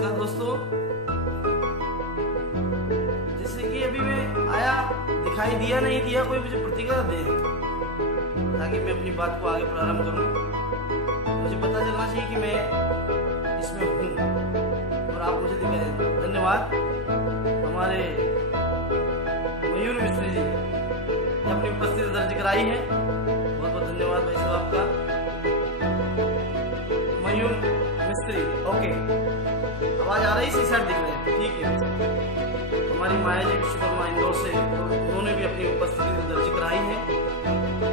नमस्कार दोस्तों, जैसे कि अभी मैं आया, दिखाई दिया नहीं दिया, कोई मुझे प्रतिक्रिया दे ताकि मैं अपनी बात को आगे प्रारंभ करूं। मुझे पता चलना चाहिए कि मैं इसमें हूं और आप मुझे दिखाएं। धन्यवाद हमारे मयूर मिस्त्री जी ने अपनी उपस्थिति दर्ज कराई है। बहुत बहुत धन्यवाद भाई साहब आपका। मयूर मिस्त्री, ओके, आवाज आ रही, इसी साइड दिख रहे हैं, ठीक है। हमारी माया जी विश्वकर्मा इंदौर से, उन्होंने भी अपनी उपस्थिति दर्ज कराई है।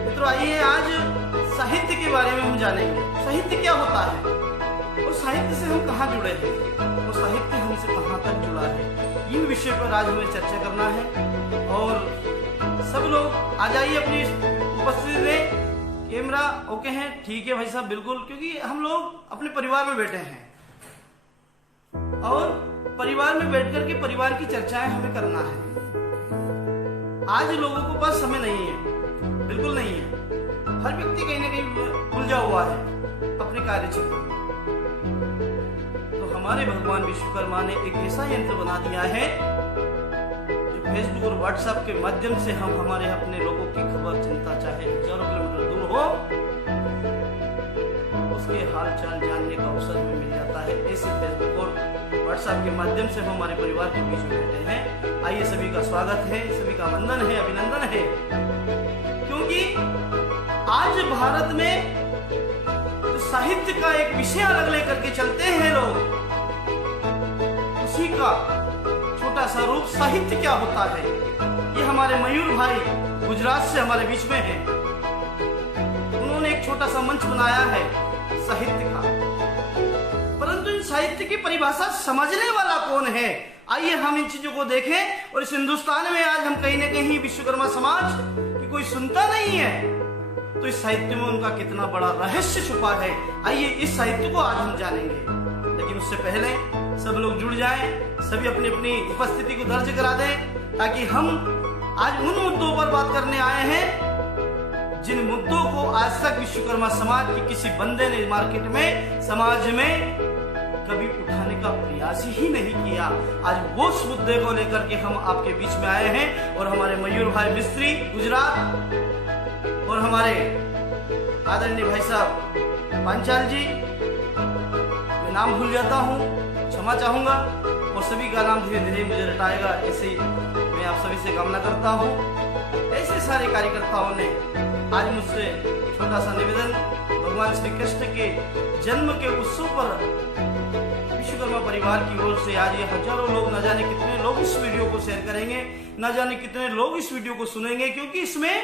मित्रों आइए, आज साहित्य के बारे में हम जानेंगे। साहित्य क्या होता है और साहित्य से हम कहाँ जुड़े हैं और साहित्य हमसे कहाँ तक जुड़ा है, इन विषय पर आज हमें चर्चा करना है। और सब लोग आ जाइए अपनी उपस्थिति में। कैमरा ओके है, ठीक है भाई साहब, बिल्कुल, क्योंकि हम लोग अपने परिवार में बैठे हैं और परिवार में बैठ करके परिवार की चर्चाएं हमें करना है। आज लोगों को पास समय नहीं है, बिल्कुल नहीं है। हर व्यक्ति कहीं ना कहीं उलझा हुआ है अपने कार्य क्षेत्र में। तो हमारे भगवान विश्वकर्मा ने एक ऐसा यंत्र बना दिया है जो फेसबुक और व्हाट्सएप के माध्यम से हम हमारे अपने लोगों की खबर, चिंता, चाहे हजारों किलोमीटर दूर हो, उसके हाल चाल जानने का अवसर में मिल जाता है। ऐसे फेसबुक और व्हाट्सएप के माध्यम से हम हमारे परिवार के बीच में बैठे हैं। आइए, सभी का स्वागत है, सभी का वंदन है, अभिनंदन है, क्योंकि आज भारत में तो साहित्य का एक विषय अलग लेकर के चलते हैं लोग, उसी का छोटा सा रूप साहित्य क्या होता है, ये हमारे मयूर भाई गुजरात से हमारे बीच में है। उन्होंने एक छोटा सा मंच बनाया है साहित्य का, परंतु इन साहित्य की परिभाषा समझने वाला कौन है? आइए हम इन चीजों को देखें। और इस हिंदुस्तान में आज हम कहीं ना कहीं विश्वकर्मा समाज की कोई सुनता नहीं है, तो इस साहित्य में उनका कितना बड़ा रहस्य छुपा है। आइए इस साहित्य को आज हम जानेंगे, लेकिन उससे पहले सब लोग जुड़ जाएं, सभी अपनी अपनी उपस्थिति को दर्ज करा दें, ताकि हम आज उन मुद्दों पर बात करने आए हैं जिन मुद्दों को आज तक विश्वकर्मा समाज की किसी बंदे ने मार्केट में, समाज में कभी उठाने का प्रयास ही नहीं किया। आज वो उस मुद्दे को लेकर के हम आपके बीच में आए हैं। और हमारे मयूर भाई मिस्त्री गुजरात और हमारे आदरणीय भाई साहब पांचाल जी, मैं नाम भूल जाता हूँ, क्षमा चाहूंगा, और सभी का नाम धीरे धीरे मुझे रटाएगा, ऐसे मैं आप सभी से कामना करता हूँ। ऐसे सारे कार्यकर्ताओं ने आज मुझसे छोटा सा निवेदन, भगवान श्री कृष्ण के जन्म के उत्सव पर विश्वकर्मा परिवार की ओर से आज ये हजारों लोग, न जाने कितने लोग इस वीडियो को शेयर करेंगे, न जाने कितने लोग इस वीडियो को सुनेंगे, क्योंकि इसमें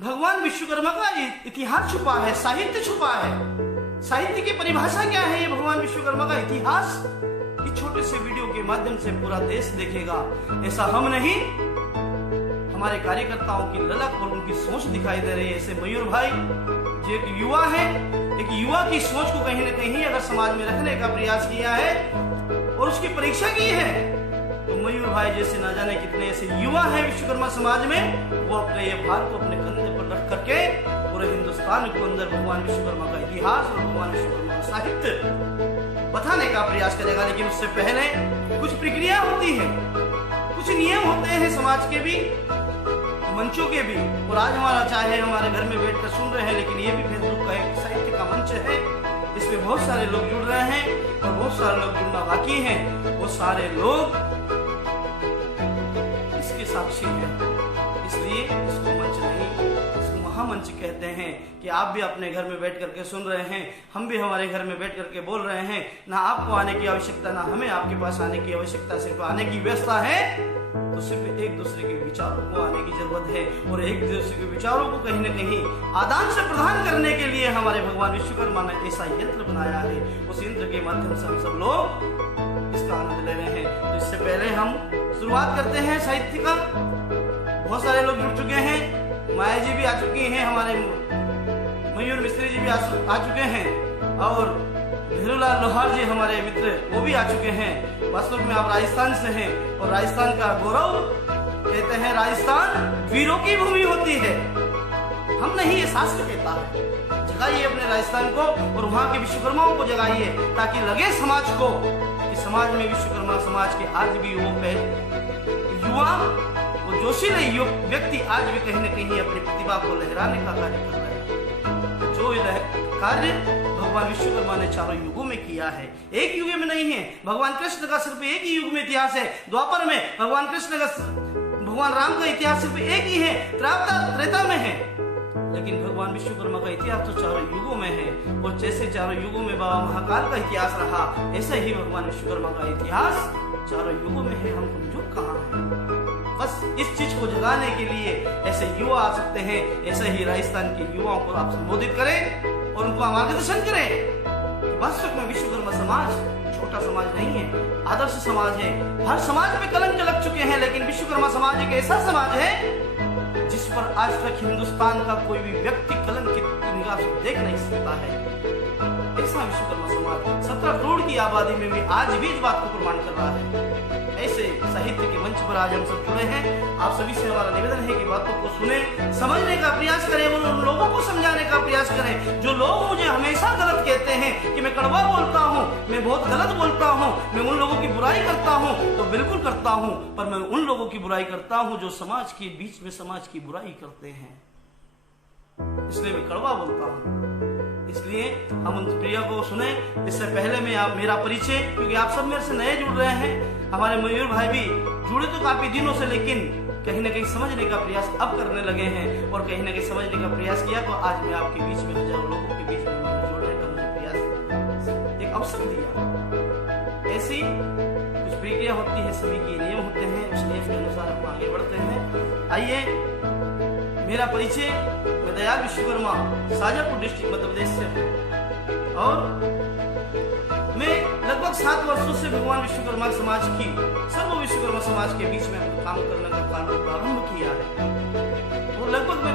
भगवान विश्वकर्मा का इतिहास छुपा है, साहित्य छुपा है। साहित्य की परिभाषा क्या है, ये भगवान विश्वकर्मा का इतिहास इस छोटे से वीडियो के माध्यम से पूरा देश देखेगा। ऐसा हम नहीं, हमारे कार्यकर्ताओं की ललक और उनकी सोच दिखाई दे रही है। ऐसे मयूर भाई जो एक युवा है, एक युवा की सोच को कहीं ना कहीं अगर समाज में रखने का प्रयास किया है और उसकी परीक्षा की है, तो मयूर भाई जैसे न जाने कितने ऐसे युवा हैं विश्वकर्मा समाज में, वो अपने ये भार को अपने कंधे पर रख करके पूरे हिंदुस्तान को अंदर भगवान विश्वकर्मा का इतिहास और भगवान विश्वकर्मा का साहित्य बताने का प्रयास करेगा। लेकिन उससे पहले कुछ प्रक्रिया होती है, कुछ नियम होते हैं समाज के भी, मंचों के भी। और आज हमारा चाहे हमारे घर में बैठकर सुन रहे हैं, लेकिन ये भी फेसबुक का एक साहित्य का मंच है, इसमें बहुत सारे लोग जुड़ रहे हैं और बहुत सारे लोग जुड़ना बाकी हैं। वो सारे लोग इसके साक्षी हैं, इसलिए इसको मंच नहीं, इसको महामंच कहते हैं कि आप भी अपने घर में बैठ करके सुन रहे हैं, हम भी हमारे घर में बैठ करके बोल रहे हैं। ना आपको आने की आवश्यकता, ना हमें आपके पास आने की आवश्यकता, सिर्फ आने की व्यवस्था है तो सिर्फ एक दूसरे के विचारों को आने की जरूरत है। और एक दूसरे के विचारों को कहीं न कहीं आदान से प्रदान करने के लिए हमारे भगवान विश्वकर्मा ने ऐसा यंत्र बनाया है। उस यंत्र के माध्यम से हम सब लोग इसका आनंद ले रहे हैं। तो इससे पहले हम शुरुआत करते हैं साहित्य का। बहुत सारे लोग जुड़ चुके हैं, माया जी भी आ चुकी हैं, हमारे मयूर मिस्त्री जी भी आ चुके हैं, और धीरूलाल लोहार जी हमारे मित्र वो भी आ चुके हैं। वास्तव में आप राजस्थान से हैं और राजस्थान का गौरव, कहते हैं राजस्थान वीरों की भूमि होती है। हम नहीं, ये शास्त्र कहता है। जगाइए अपने राजस्थान को और वहां के विश्वकर्माओं को जगाइए, ताकि लगे समाज को कि समाज में, विश्वकर्मा समाज के आज भी युवा वो जोशीले व्यक्ति आज भी कहीं न कहीं अपनी प्रतिभा को लहराने का कार्य कर रहे हैं। जो कार्य भगवान विश्वकर्मा ने चारों युगों में किया है, एक युग में नहीं है। भगवान कृष्ण का सिर्फ एक ही युग में इतिहास है, द्वापर में। भगवान राम का इतिहास सिर्फ एक ही है, त्रेता में है। लेकिन भगवान विश्वकर्मा का इतिहास तो चारों युगों में है। और जैसे चारों युगों में बाबा महाकाल का इतिहास रहा, ऐसे ही भगवान विश्वकर्मा का इतिहास चारों युगों में है। हम कमजोर कहाँ हैं? बस इस चीज को जगाने के लिए ऐसे युवा आ सकते हैं। ऐसे ही राजस्थान के युवाओं को आप संबोधित करें और उनको मार्गदर्शन करें। वास्तव में विश्वकर्मा समाज छोटा समाज नहीं है, आदर्श समाज है। हर समाज पे कलंक लग चुके हैं, लेकिन विश्वकर्मा समाज एक ऐसा समाज है जिस पर आज तक हिंदुस्तान का कोई भी व्यक्ति कलंकित निगाह से देख नहीं सकता है। ऐसा विश्वकर्मा समाज 17 करोड़ की आबादी में भी आज भी इस बात को प्रमाण कर रहा है। ऐसे साहित्य के मंच पर आज हम सब जुड़े हैं। आप सभी से हमारा निवेदन है कि बातों को सुने, समझने का प्रयास करें और उन लोगों को समझाने का प्रयास करें जो लोग मुझे हमेशा गलत कहते हैं कि मैं कड़वा बोलता हूँ, मैं बहुत गलत बोलता हूँ, मैं उन लोगों की बुराई करता हूँ। तो बिल्कुल करता हूँ, पर मैं उन लोगों की बुराई करता हूँ जो समाज के बीच में समाज की बुराई करते हैं, इसलिए मैं कड़वा बोलता हूँ। इसलिए हम उन प्रिया को सुने। इससे पहले मैं मेरा परिचय, क्योंकि आप सब मेरे से नए जुड़ रहे हैं, हमारे मयूर भाई भी जुड़े तो काफी दिनों से, लेकिन कहीं ना कहीं समझने का प्रयास अब करने लगे हैं और कहीं ना कहीं समझने का प्रयास किया। तो आज मैं आपके बीच में हजारों लोगों के बीच में जोड़ने का मुझे प्रयास एक अवसर दिया। ऐसी कुछ प्रक्रिया होती है, सभी के नियम होते हैं, उस नियम के अनुसार हम आगे बढ़ते हैं। आइए, मेरा परिचय, मैं दयाल विश्वकर्मा, शाजापुर डिस्ट्रिक्ट मध्य प्रदेश से हूँ और मैं लगभग 7 वर्षों से भगवान विश्वकर्मा समाज की, सर्व विश्वकर्मा समाज के बीच में काम करने का कार्य प्रारंभ किया है। और लगभग मैं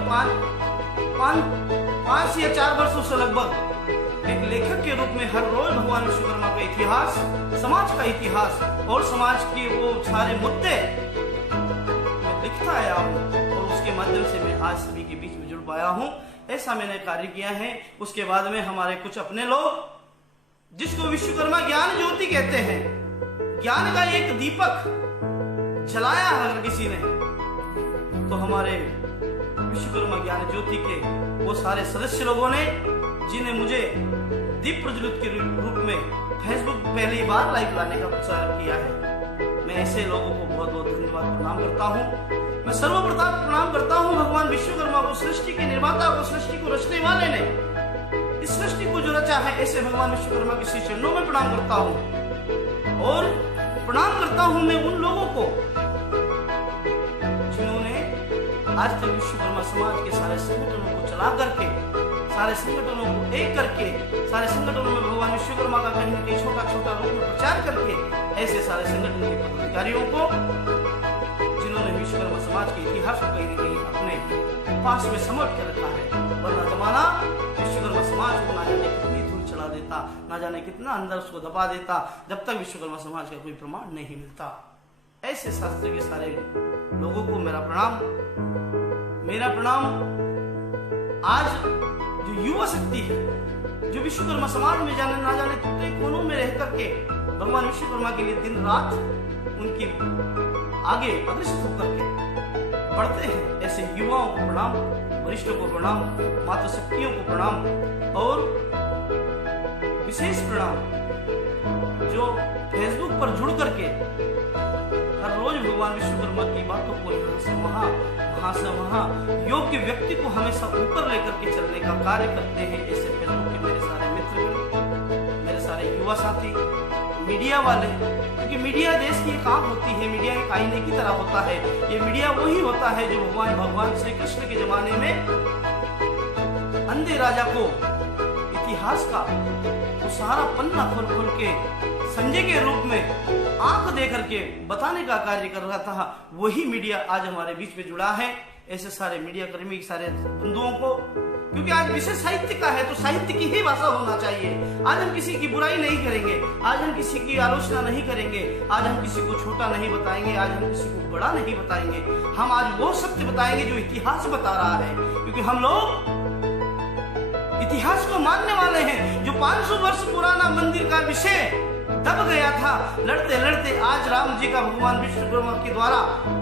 5 या 4 वर्षों से लगभग एक लेखक के रूप में हर रोज भगवान विश्वकर्मा का इतिहास, समाज का इतिहास और समाज के वो सारे मुद्दे मैं लिखता आया हूँ और उसके माध्यम से मैं आज सभी के बीच में जुड़ पाया हूँ। ऐसा मैंने कार्य किया है। उसके बाद में हमारे कुछ अपने लोग, जिसको विश्वकर्मा ज्ञान ज्योति कहते हैं, ज्ञान का एक दीपक जलाया अगर किसी ने, तो हमारे विश्वकर्मा ज्ञान ज्योति के वो सारे सदस्य लोगों ने, जिन्हें मुझे दीप प्रज्वलित के रूप में फेसबुक पहली बार लाइव लाने का प्रचार किया है, मैं ऐसे लोगों को बहुत बहुत धन्यवाद प्रणाम करता हूँ। मैं सर्वप्रथम प्रणाम करता हूँ भगवान विश्वकर्मा को, सृष्टि के निर्माता को, सृष्टि को रचने वाले ने, इस सृष्टि को जो रचा है, ऐसे भगवान विश्वकर्मा के श्री चरणों में प्रणाम करता हूँ। और प्रणाम करता हूँ मैं उन लोगों को जिन्होंने आज तक विश्वकर्मा समाज के सारे संगठनों को चला करके, सारे संगठनों को एक करके, सारे संगठनों में भगवान विश्वकर्मा का कहीं न कहीं छोटा छोटा रूप में प्रचार करके, ऐसे सारे संगठन के पदाधिकारियों को जिन्होंने विश्वकर्मा समाज के इतिहास को कहीं न कहीं अपने पास में समेट कर रखा है। वरना जमाना विश्वकर्मा समाज को ना जाने कितनी धूल चला देता, ना जाने कितना अंदर उसको दबा देता, जब तक विश्वकर्मा समाज का कोई प्रमाण नहीं मिलता। ऐसे शास्त्र के सारे लोगों को मेरा प्रणाम। मेरा प्रणाम आज जो युवा शक्ति है, जो विश्वकर्मा समाज में जाने ना जाने कितने कोनों में रह करके भगवान विश्वकर्मा के लिए दिन रात उनकी आगे अग्रसर होकर के बढ़ते हैं, ऐसे युवाओं को प्रणाम, वरिष्ठों को प्रणाम, माता शक्तियों को प्रणाम और विशेष प्रणाम जो फेसबुक पर जुड़ करके हर रोज भगवान विश्वकर्मा की बातों को यहाँ से वहाँ, वहाँ से वहाँ योग्य व्यक्ति को हमेशा ऊपर लेकर के चलने का कार्य करते हैं। ऐसे फेसबुक के मेरे सारे मित्र, मेरे सारे युवा साथी, मीडिया वाले, क्योंकि मीडिया देश की एक आंख होती है, मीडिया एक आईने की तरह होता है। ये मीडिया वही होता है जो भगवान श्री कृष्ण के जमाने में अंधे राजा को इतिहास का वो सारा पन्ना खोल खोल के संजय के रूप में आंख दे करके बताने का कार्य कर रहा था। वही मीडिया आज हमारे बीच में जुड़ा है। ऐसे सारे मीडिया कर्मी, सारे बंधुओं को, क्योंकि आज विषय साहित्य का है तो साहित्य की ही भाषा होना चाहिए। आज हम किसी की बुराई नहीं करेंगे, आज हम किसी की आलोचना नहीं करेंगे, आज हम किसी को छोटा नहीं बताएंगे, आज हम किसी को बड़ा नहीं बताएंगे। हम आज वो सत्य बताएंगे जो इतिहास बता रहा है, क्योंकि हम लोग इतिहास को मानने वाले हैं। जो 500 वर्ष पुराना मंदिर का विषय दब गया था। लड़ते लड़ते आज राम जी का भगवान विश्वकर्मा के द्वारा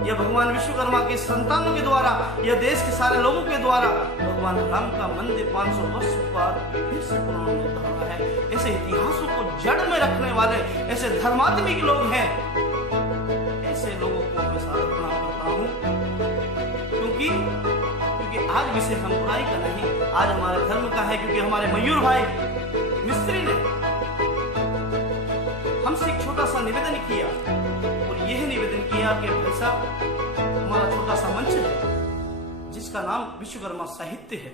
या भगवान विश्वकर्मा के संतानों के द्वारा या देश के सारे लोगों के द्वारा भगवान राम का मंदिर 500 वर्ष बाद फिर से पुनर्निर्मित हो रहा है। ऐसे इतिहासों को जड़ में रखने वाले ऐसे धर्मात्मिक लोग हैं, ऐसे लोगों को मैं सादर प्रणाम करता हूँ। क्योंकि आज विषय हम बुराई का नहीं, आज हमारे धर्म का है। क्योंकि हमारे मयूर भाई मिस्त्री ने हमसे एक छोटा सा निवेदन किया और यह निवेदन किया कि भाई साहब, हमारा छोटा सा मंच है जिसका नाम विश्वकर्मा साहित्य है।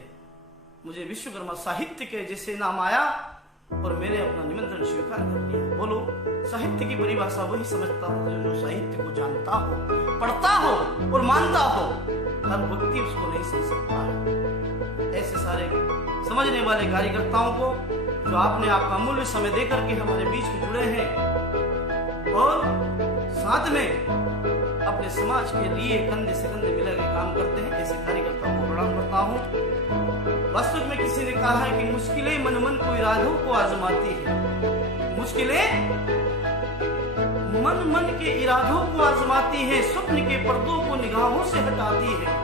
मुझे विश्वकर्मा साहित्य के जैसे नाम आया और मैंने अपना निमंत्रण स्वीकार कर लिया। बोलो, साहित्य की परिभाषा वही समझता हो जो साहित्य को जानता हो, पढ़ता हो और मानता हो। हर व्यक्ति उसको नहीं समझ सकता है। ऐसे सारे समझने वाले कार्यकर्ताओं को जो आपने आपका अमूल्य समय देकर के हमारे बीच में जुड़े हैं और साथ में अपने समाज के लिए कंधे से कंधे मिला के काम करते हैं, ऐसे कार्यकर्ताओं को प्रणाम करता हूँ। वास्तव में किसी ने कहा है कि मुश्किलें मन मन को इरादों को आजमाती है। मुश्किलें मन मन के इरादों को आजमाती है, स्वप्न के पर्दों को निगाहों से हटाती है।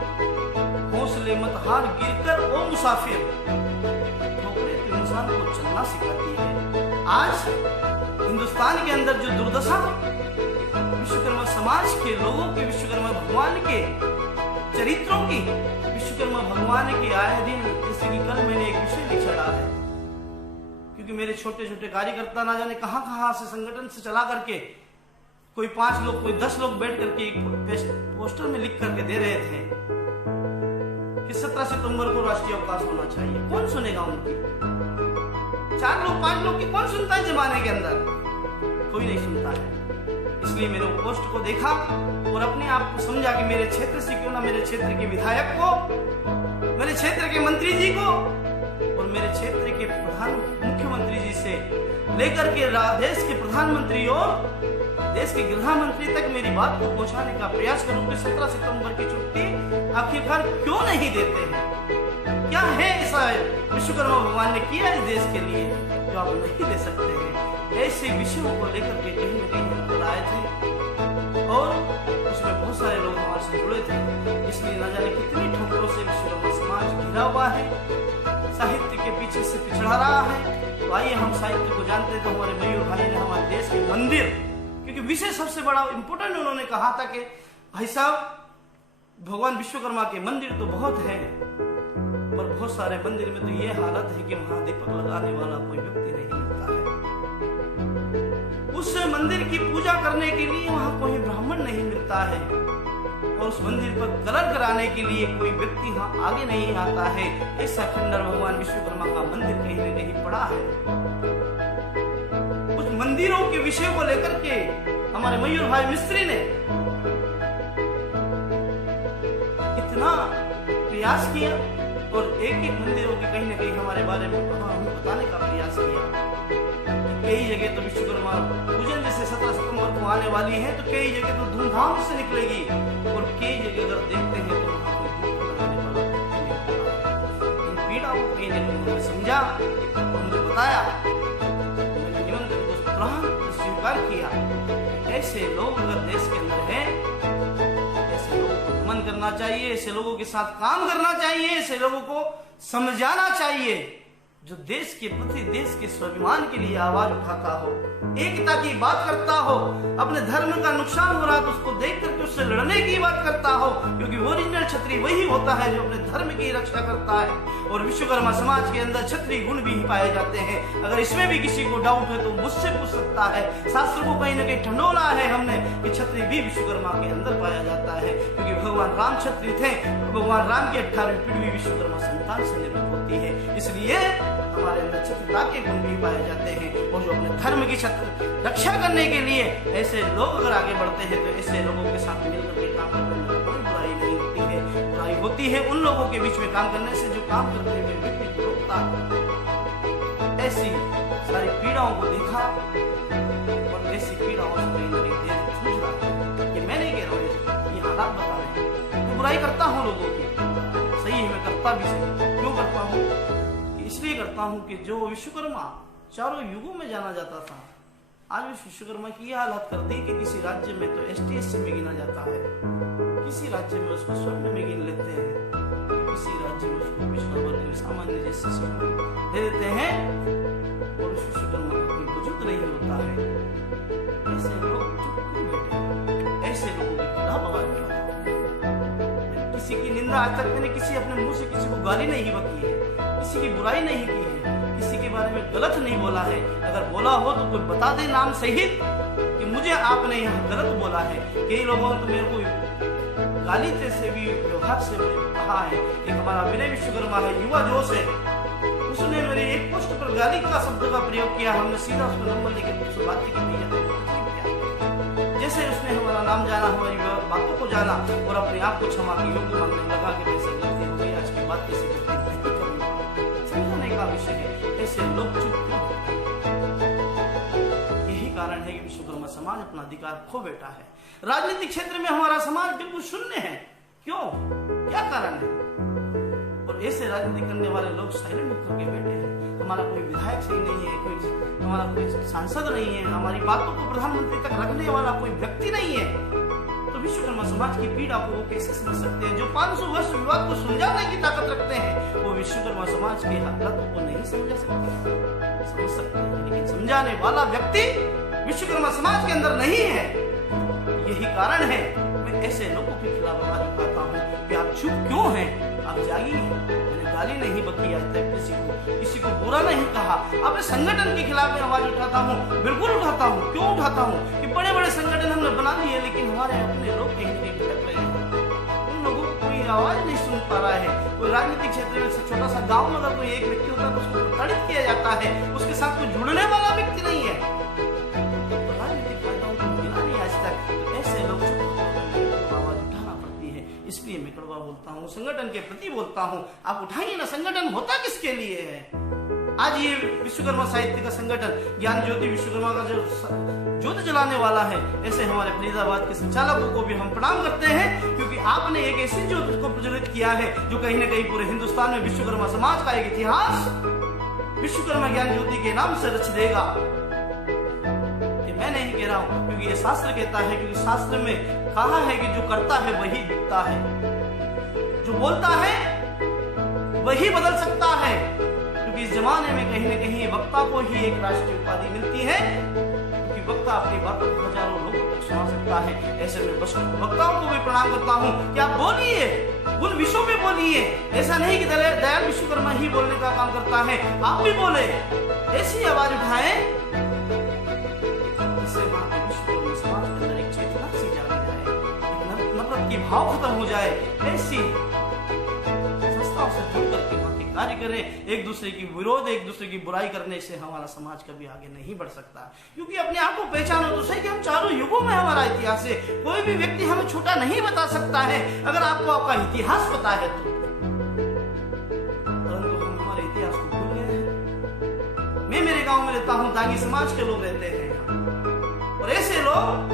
हौसले मत हार गिरकर ओ मुसाफिर, ठोकरे तो इंसान को चलना सिखाती है। आज हिंदुस्तान के अंदर जो दुर्दशा विश्वकर्मा समाज के लोगों के, विश्वकर्मा भगवान के चरित्रों की, विश्वकर्मा भगवान के आए दिन, जैसे कि कल मैंने एक विषय लिख चढ़ा है। क्योंकि मेरे छोटे छोटे कार्यकर्ता ना जाने कहां कहां से संगठन से चला करके कोई 5 लोग, कोई 10 लोग बैठ करके पोस्टर में लिख करके दे रहे थे कि 17 सितंबर को राष्ट्रीय अवकाश होना चाहिए। कौन सुनेगा उनकी? 4 लोग 5 लोग की कौन सुनता है जमाने के अंदर? कोई नहीं सुनता है। इसलिए मैंने वो पोस्ट को देखा और अपने आप को समझा कि मेरे क्षेत्र से क्यों ना मेरे क्षेत्र के विधायक को, मेरे क्षेत्र के मंत्री जी को और मेरे क्षेत्र के प्रधान मुख्यमंत्री जी से लेकर के देश के प्रधानमंत्री और देश के गृह मंत्री तक मेरी बात को पहुंचाने का प्रयास करूं कि 17 सितंबर की छुट्टी आखिरकार क्यों नहीं देते हैं? क्या है ऐसा विश्वकर्मा भगवान ने किया इस देश के लिए जो आप नहीं दे सकते हैं? ऐसे विषयों को लेकर के कहीं न कहीं हम आए थे और उसमें बहुत सारे लोग हमारे से जुड़े थे। इसलिए न जाने कितनी ठोकरों से विश्वकर्मा समाज घिरा हुआ है, साहित्य के पीछे से पिछड़ा रहा है। तो आइए हम साहित्य को जानते हैं। तो हमारे मयूर भाई ने हमारे देश के मंदिर, क्योंकि विषय सबसे बड़ा इंपोर्टेंट उन्होंने कहा था कि भाई साहब, भगवान विश्वकर्मा के मंदिर तो बहुत है पर बहुत सारे मंदिर में तो ये हालत है कि वहां दीपक लगाने वाला कोई व्यक्ति नहीं मिलता है। उस मंदिर की पूजा करने के लिए वहां कोई ब्राह्मण नहीं मिलता है और उस मंदिर पर कलर कराने के लिए कोई व्यक्ति वहां आगे नहीं आता है। ऐसा खंडर भगवान विश्वकर्मा का मंदिर कहीं न कहीं पड़ा है। उस मंदिरों के विषय को लेकर के हमारे मयूर भाई मिस्त्री ने इतना प्रयास किया और एक एक मंदिरों के कहीं न कहीं हमारे बारे में हमें बताने का प्रयास किया। कई जगह तो विश्वकर्मा पूजन जैसे 17 सितंबर को आने वाली है तो कई जगह तो धूमधाम से निकलेगी और कई जगह अगर देखते हैं तो वहां कोई इन पीड़ाओं को कहीं न कहीं समझा और मुझे बताया। मैंने निमंत्रण को तुरंत स्वीकार किया। ऐसे लोग अगर देश के अंदर हैं, ऐसे लोगों को नमन करना चाहिए, ऐसे लोगों के साथ काम करना चाहिए, ऐसे लोगों को समझाना चाहिए जो देश के प्रति, देश के स्वाभिमान के लिए आवाज उठाता हो, एकता की बात करता हो, अपने धर्म का नुकसान हो रहा है तो उसको देख करके उससे लड़ने की बात करता हो। क्योंकि ओरिजिनल क्षत्रिय वही होता है जो अपने धर्म की रक्षा करता है। और विश्वकर्मा समाज के अंदर क्षत्रिय गुण भी पाए जाते हैं। अगर इसमें भी किसी को डाउट है तो मुझसे पूछ सकता है। शास्त्र को कहीं न कहीं ठंडोला है हमने कि क्षत्रिय भी विश्वकर्मा के अंदर पाया जाता है। क्योंकि भगवान राम क्षत्रिय थे, भगवान राम की 18वीं पीढ़ी विश्वकर्मा संतान से निर्मित होती है। इसलिए हमारे अंदर क्षत्रियता के गुण भी पाए जाते हैं। और जो अपने धर्म की रक्षा करने के लिए ऐसे लोग अगर आगे बढ़ते हैं तो ऐसे लोगों के साथ मिलकर के काम करने में कोई बुराई नहीं होती है। बुराई होती है उन लोगों के बीच में काम करने से जो काम करते हुए व्यक्ति को रोकता है। ऐसी सारी पीड़ाओं को देखा और ऐसी पीड़ाओं से कहीं जूझ रहा है कि मैं नहीं कह रहा हूँ ये हालात बता रहे हैं। मैं बुराई करता हूँ लोगों की, सही है, मैं करता भी सही। क्यों करता हूँ? इसलिए करता हूं कि जो विश्वकर्मा चारों युगों में जाना जाता था, आज विश्वकर्मा की यह हालत कर दी कि किसी राज्य में तो STSC में गिना जाता है, किसी राज्य में उसको स्वर्ण में गिन लेते हैं, किसी राज्य में उसको पिछड़ा वर्ग सामान्य जैसे दे देते हैं और विश्वकर्मा का कोई वजूद नहीं होता है। ऐसे लोग चुप क्यों बैठे? ऐसे लोगों के खिलाफ आवाज उठाता हूं। किसी की निंदा आज तक मैंने किसी अपने मुंह से किसी को गाली नहीं बकी है, किसी की बुराई नहीं की है, किसी के बारे में गलत नहीं बोला है। अगर बोला हो तो कोई बता दे नाम सहित कि मुझे आपने यहाँ गलत बोला है। कई लोगों ने तो मेरे को गाली से भी व्यवहार से कहा है। एक हमारा विनय विश्वकर्मा है, युवा जोश है, उसने मेरे एक पोस्ट पर गाली का शब्द का प्रयोग किया। हमने सीधा उसको नंबर लेकर उससे बात की, जैसे उसने हमारा नाम जाना, हमारी बातों को जाना और अपने आप को क्षमा की योग्य मांगने लगा कि वैसे गलती हो गई, आज की बात किसी गलती नहीं करूंगा। समझाने का विषय है, ऐसे लोग चुप क्यों? यही कारण है कि विश्वकर्मा समाज अपना अधिकार खो बैठा है। राजनीतिक क्षेत्र में हमारा समाज बिल्कुल शून्य है। क्यों? क्या कारण है? और ऐसे राजनीति करने वाले लोग साइलेंट होकर के बैठे हैं। हमारा कोई विधायक सही नहीं है, कोई हमारा कोई सांसद नहीं है, हमारी बातों को प्रधानमंत्री तक रखने वाला कोई व्यक्ति नहीं है। तो विश्वकर्मा समाज की पीड़ा को वो कैसे समझ सकते हैं? जो 500 वर्ष विवाद को सुलझाने की ताकत रखते हैं, वो विश्वकर्मा समाज के हालातों को नहीं समझा सकते। समझ सकते हैं, लेकिन समझाने वाला व्यक्ति विश्वकर्मा समाज के अंदर नहीं है। यही कारण है मैं ऐसे लोगों के खिलाफ आवाज उठाता हूँ कि आप चुप क्यों हैं? आप जागिए। मैंने गाली नहीं बकी आज तक किसी को बुरा नहीं कहा। अपने संगठन के खिलाफ मैं आवाज उठाता हूँ, बिल्कुल उठाता हूँ। क्यों उठाता हूँ? कि बड़े बड़े संगठन हमने बना लिए, लेकिन हमारे अपने लोग कहीं न कहीं भटक रहे हैं। उन लोगों को कोई आवाज नहीं सुन पा रहा है। कोई राजनीतिक क्षेत्र में छोटा सा गाँव में अगर कोई एक व्यक्ति होता है तो उसको प्रताड़ित किया जाता है, उसके साथ कोई जुड़ने वाला व्यक्ति नहीं है। तो राजनीतिक फायदाओं को मिला नहीं आज तक। ऐसे लोग आवाज उठाना पड़ती है। इसलिए मैं कड़वा बोलता हूँ, संगठन के प्रति बोलता हूँ। आप उठाइए ना। संगठन होता किसके लिए है? आज ये विश्वकर्मा साहित्य का संगठन ज्ञान ज्योति विश्वकर्मा का जो ज्योति जलाने वाला है, ऐसे हमारे फरीदाबाद के संचालकों को भी हम प्रणाम करते हैं, क्योंकि आपने एक ऐसी ज्योति को प्रज्वलित किया है जो कहीं न कहीं पूरे हिंदुस्तान में विश्वकर्मा समाज का एक इतिहास विश्वकर्मा ज्ञान ज्योति के नाम से रच देगा। मैं नहीं कह रहा हूं, क्योंकि ये शास्त्र कहता है, क्योंकि शास्त्र में कहा है कि जो करता है वही दिखता है, जो बोलता है वही बदल सकता है। क्योंकि इस जमाने में कहीं न कहीं वक्ता को ही एक राष्ट्रीय उपाधि मिलती है, क्योंकि वक्ता अपनी बातों को हजारों लोगों तक सुना सकता है। ऐसे में वक्ताओं को भी प्रणाम करता हूँ कि आप बोलिए, उन विषयों में बोलिए। ऐसा नहीं कि दयाल विश्वकर्मा ही बोलने का काम करता है, आप भी बोले, ऐसी आवाज उठाए समाज के अंदर एक चेतना सी जागी जाए, नफरत की भाव खत्म हो जाए। ऐसी संस्थाओं से जुड़ करके कार्य करें। एक दूसरे की विरोध, एक दूसरे की बुराई करने से हमारा समाज कभी आगे नहीं बढ़ सकता। क्योंकि अपने आप को पहचानो तो सही कि हम चारों युगों में हमारा इतिहास है। कोई भी व्यक्ति हमें छोटा नहीं बता सकता है अगर आपको आपका इतिहास पता है तो। परंतु हम हमारे इतिहास को भूल गए हैं। मैं मेरे गांव में रहता हूँ, दांगी समाज के लोग रहते हैं, और ऐसे लोग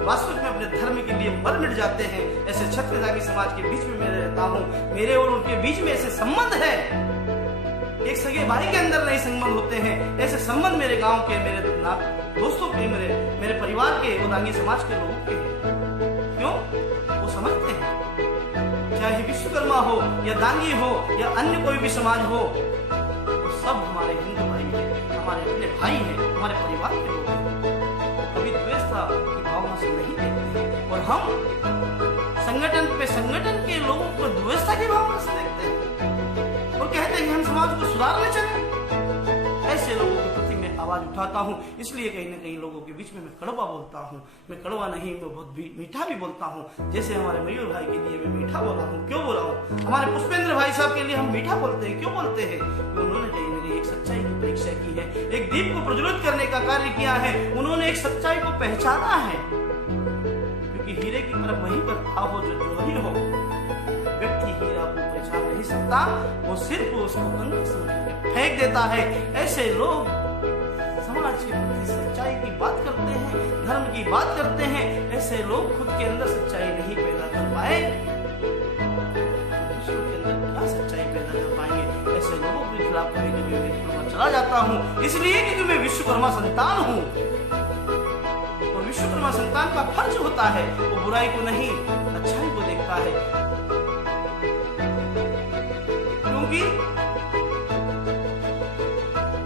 वास्तविक में अपने धर्म के लिए मर मिट जाते हैं। ऐसे क्षत्रिय दागी समाज के बीच में मैं रहता हूँ। मेरे और उनके बीच में ऐसे संबंध है, एक सगे भाई के अंदर नहीं संबंध होते हैं। ऐसे संबंध मेरे गांव के, मेरे दोस्तों के, मेरे परिवार के, वो दागी समाज के लोगों के। क्यों? वो समझते हैं चाहे विश्वकर्मा हो या दांगी हो या अन्य कोई भी समाज हो, वो सब हमारे हिंदू भाई हैं, हमारे अपने भाई हैं, हमारे परिवार के लोग हैं। कभी द्वेषता की भावना से नहीं देखते हैं, और हम संगठन के लोगों को द्वेषता की भावना से देखते हैं और कहते हैं कि हम समाज को सुधारने चले। ऐसे लोगों के प्रति मैं आवाज उठाता हूँ। इसलिए कहीं न कहीं लोगों के बीच में मैं कड़वा बोलता हूँ। मैं कड़वा नहीं, मैं बहुत मीठा भी बोलता हूँ। जैसे हमारे मयूर भाई के लिए मैं मीठा बोला हूँ। क्यों बोला हूँ? हमारे पुष्पेंद्र भाई साहब के लिए हम मीठा बोलते हैं। क्यों बोलते हैं? उन्होंने कहीं न कहीं एक सच्चाई की परीक्षा की है, एक दीप को प्रज्वलित करने का कार्य किया है। उन्होंने एक सच्चाई को पहचाना है, क्योंकि हीरे की तरफ वही करता हो जो जोहरी हो। व्यक्ति हीरा को पहचान नहीं सकता, वो सिर्फ उसको कंकर समझ के फेंक देता है। ऐसे लोग समाज के प्रति सच्चाई की बात करते हैं, धर्म की बात करते हैं। ऐसे लोग खुद के अंदर सच्चाई नहीं पैदा कर पाए, दूसरों के अंदर क्या सच्चाई पैदा कर पाएंगे? ऐसे लोगों के खिलाफ कभी चला जाता हूँ, इसलिए क्योंकि मैं विश्वकर्मा संतान हूँ। और विश्वकर्मा संतान का फर्ज होता है वो बुराई को नहीं अच्छाई को देखता है, क्योंकि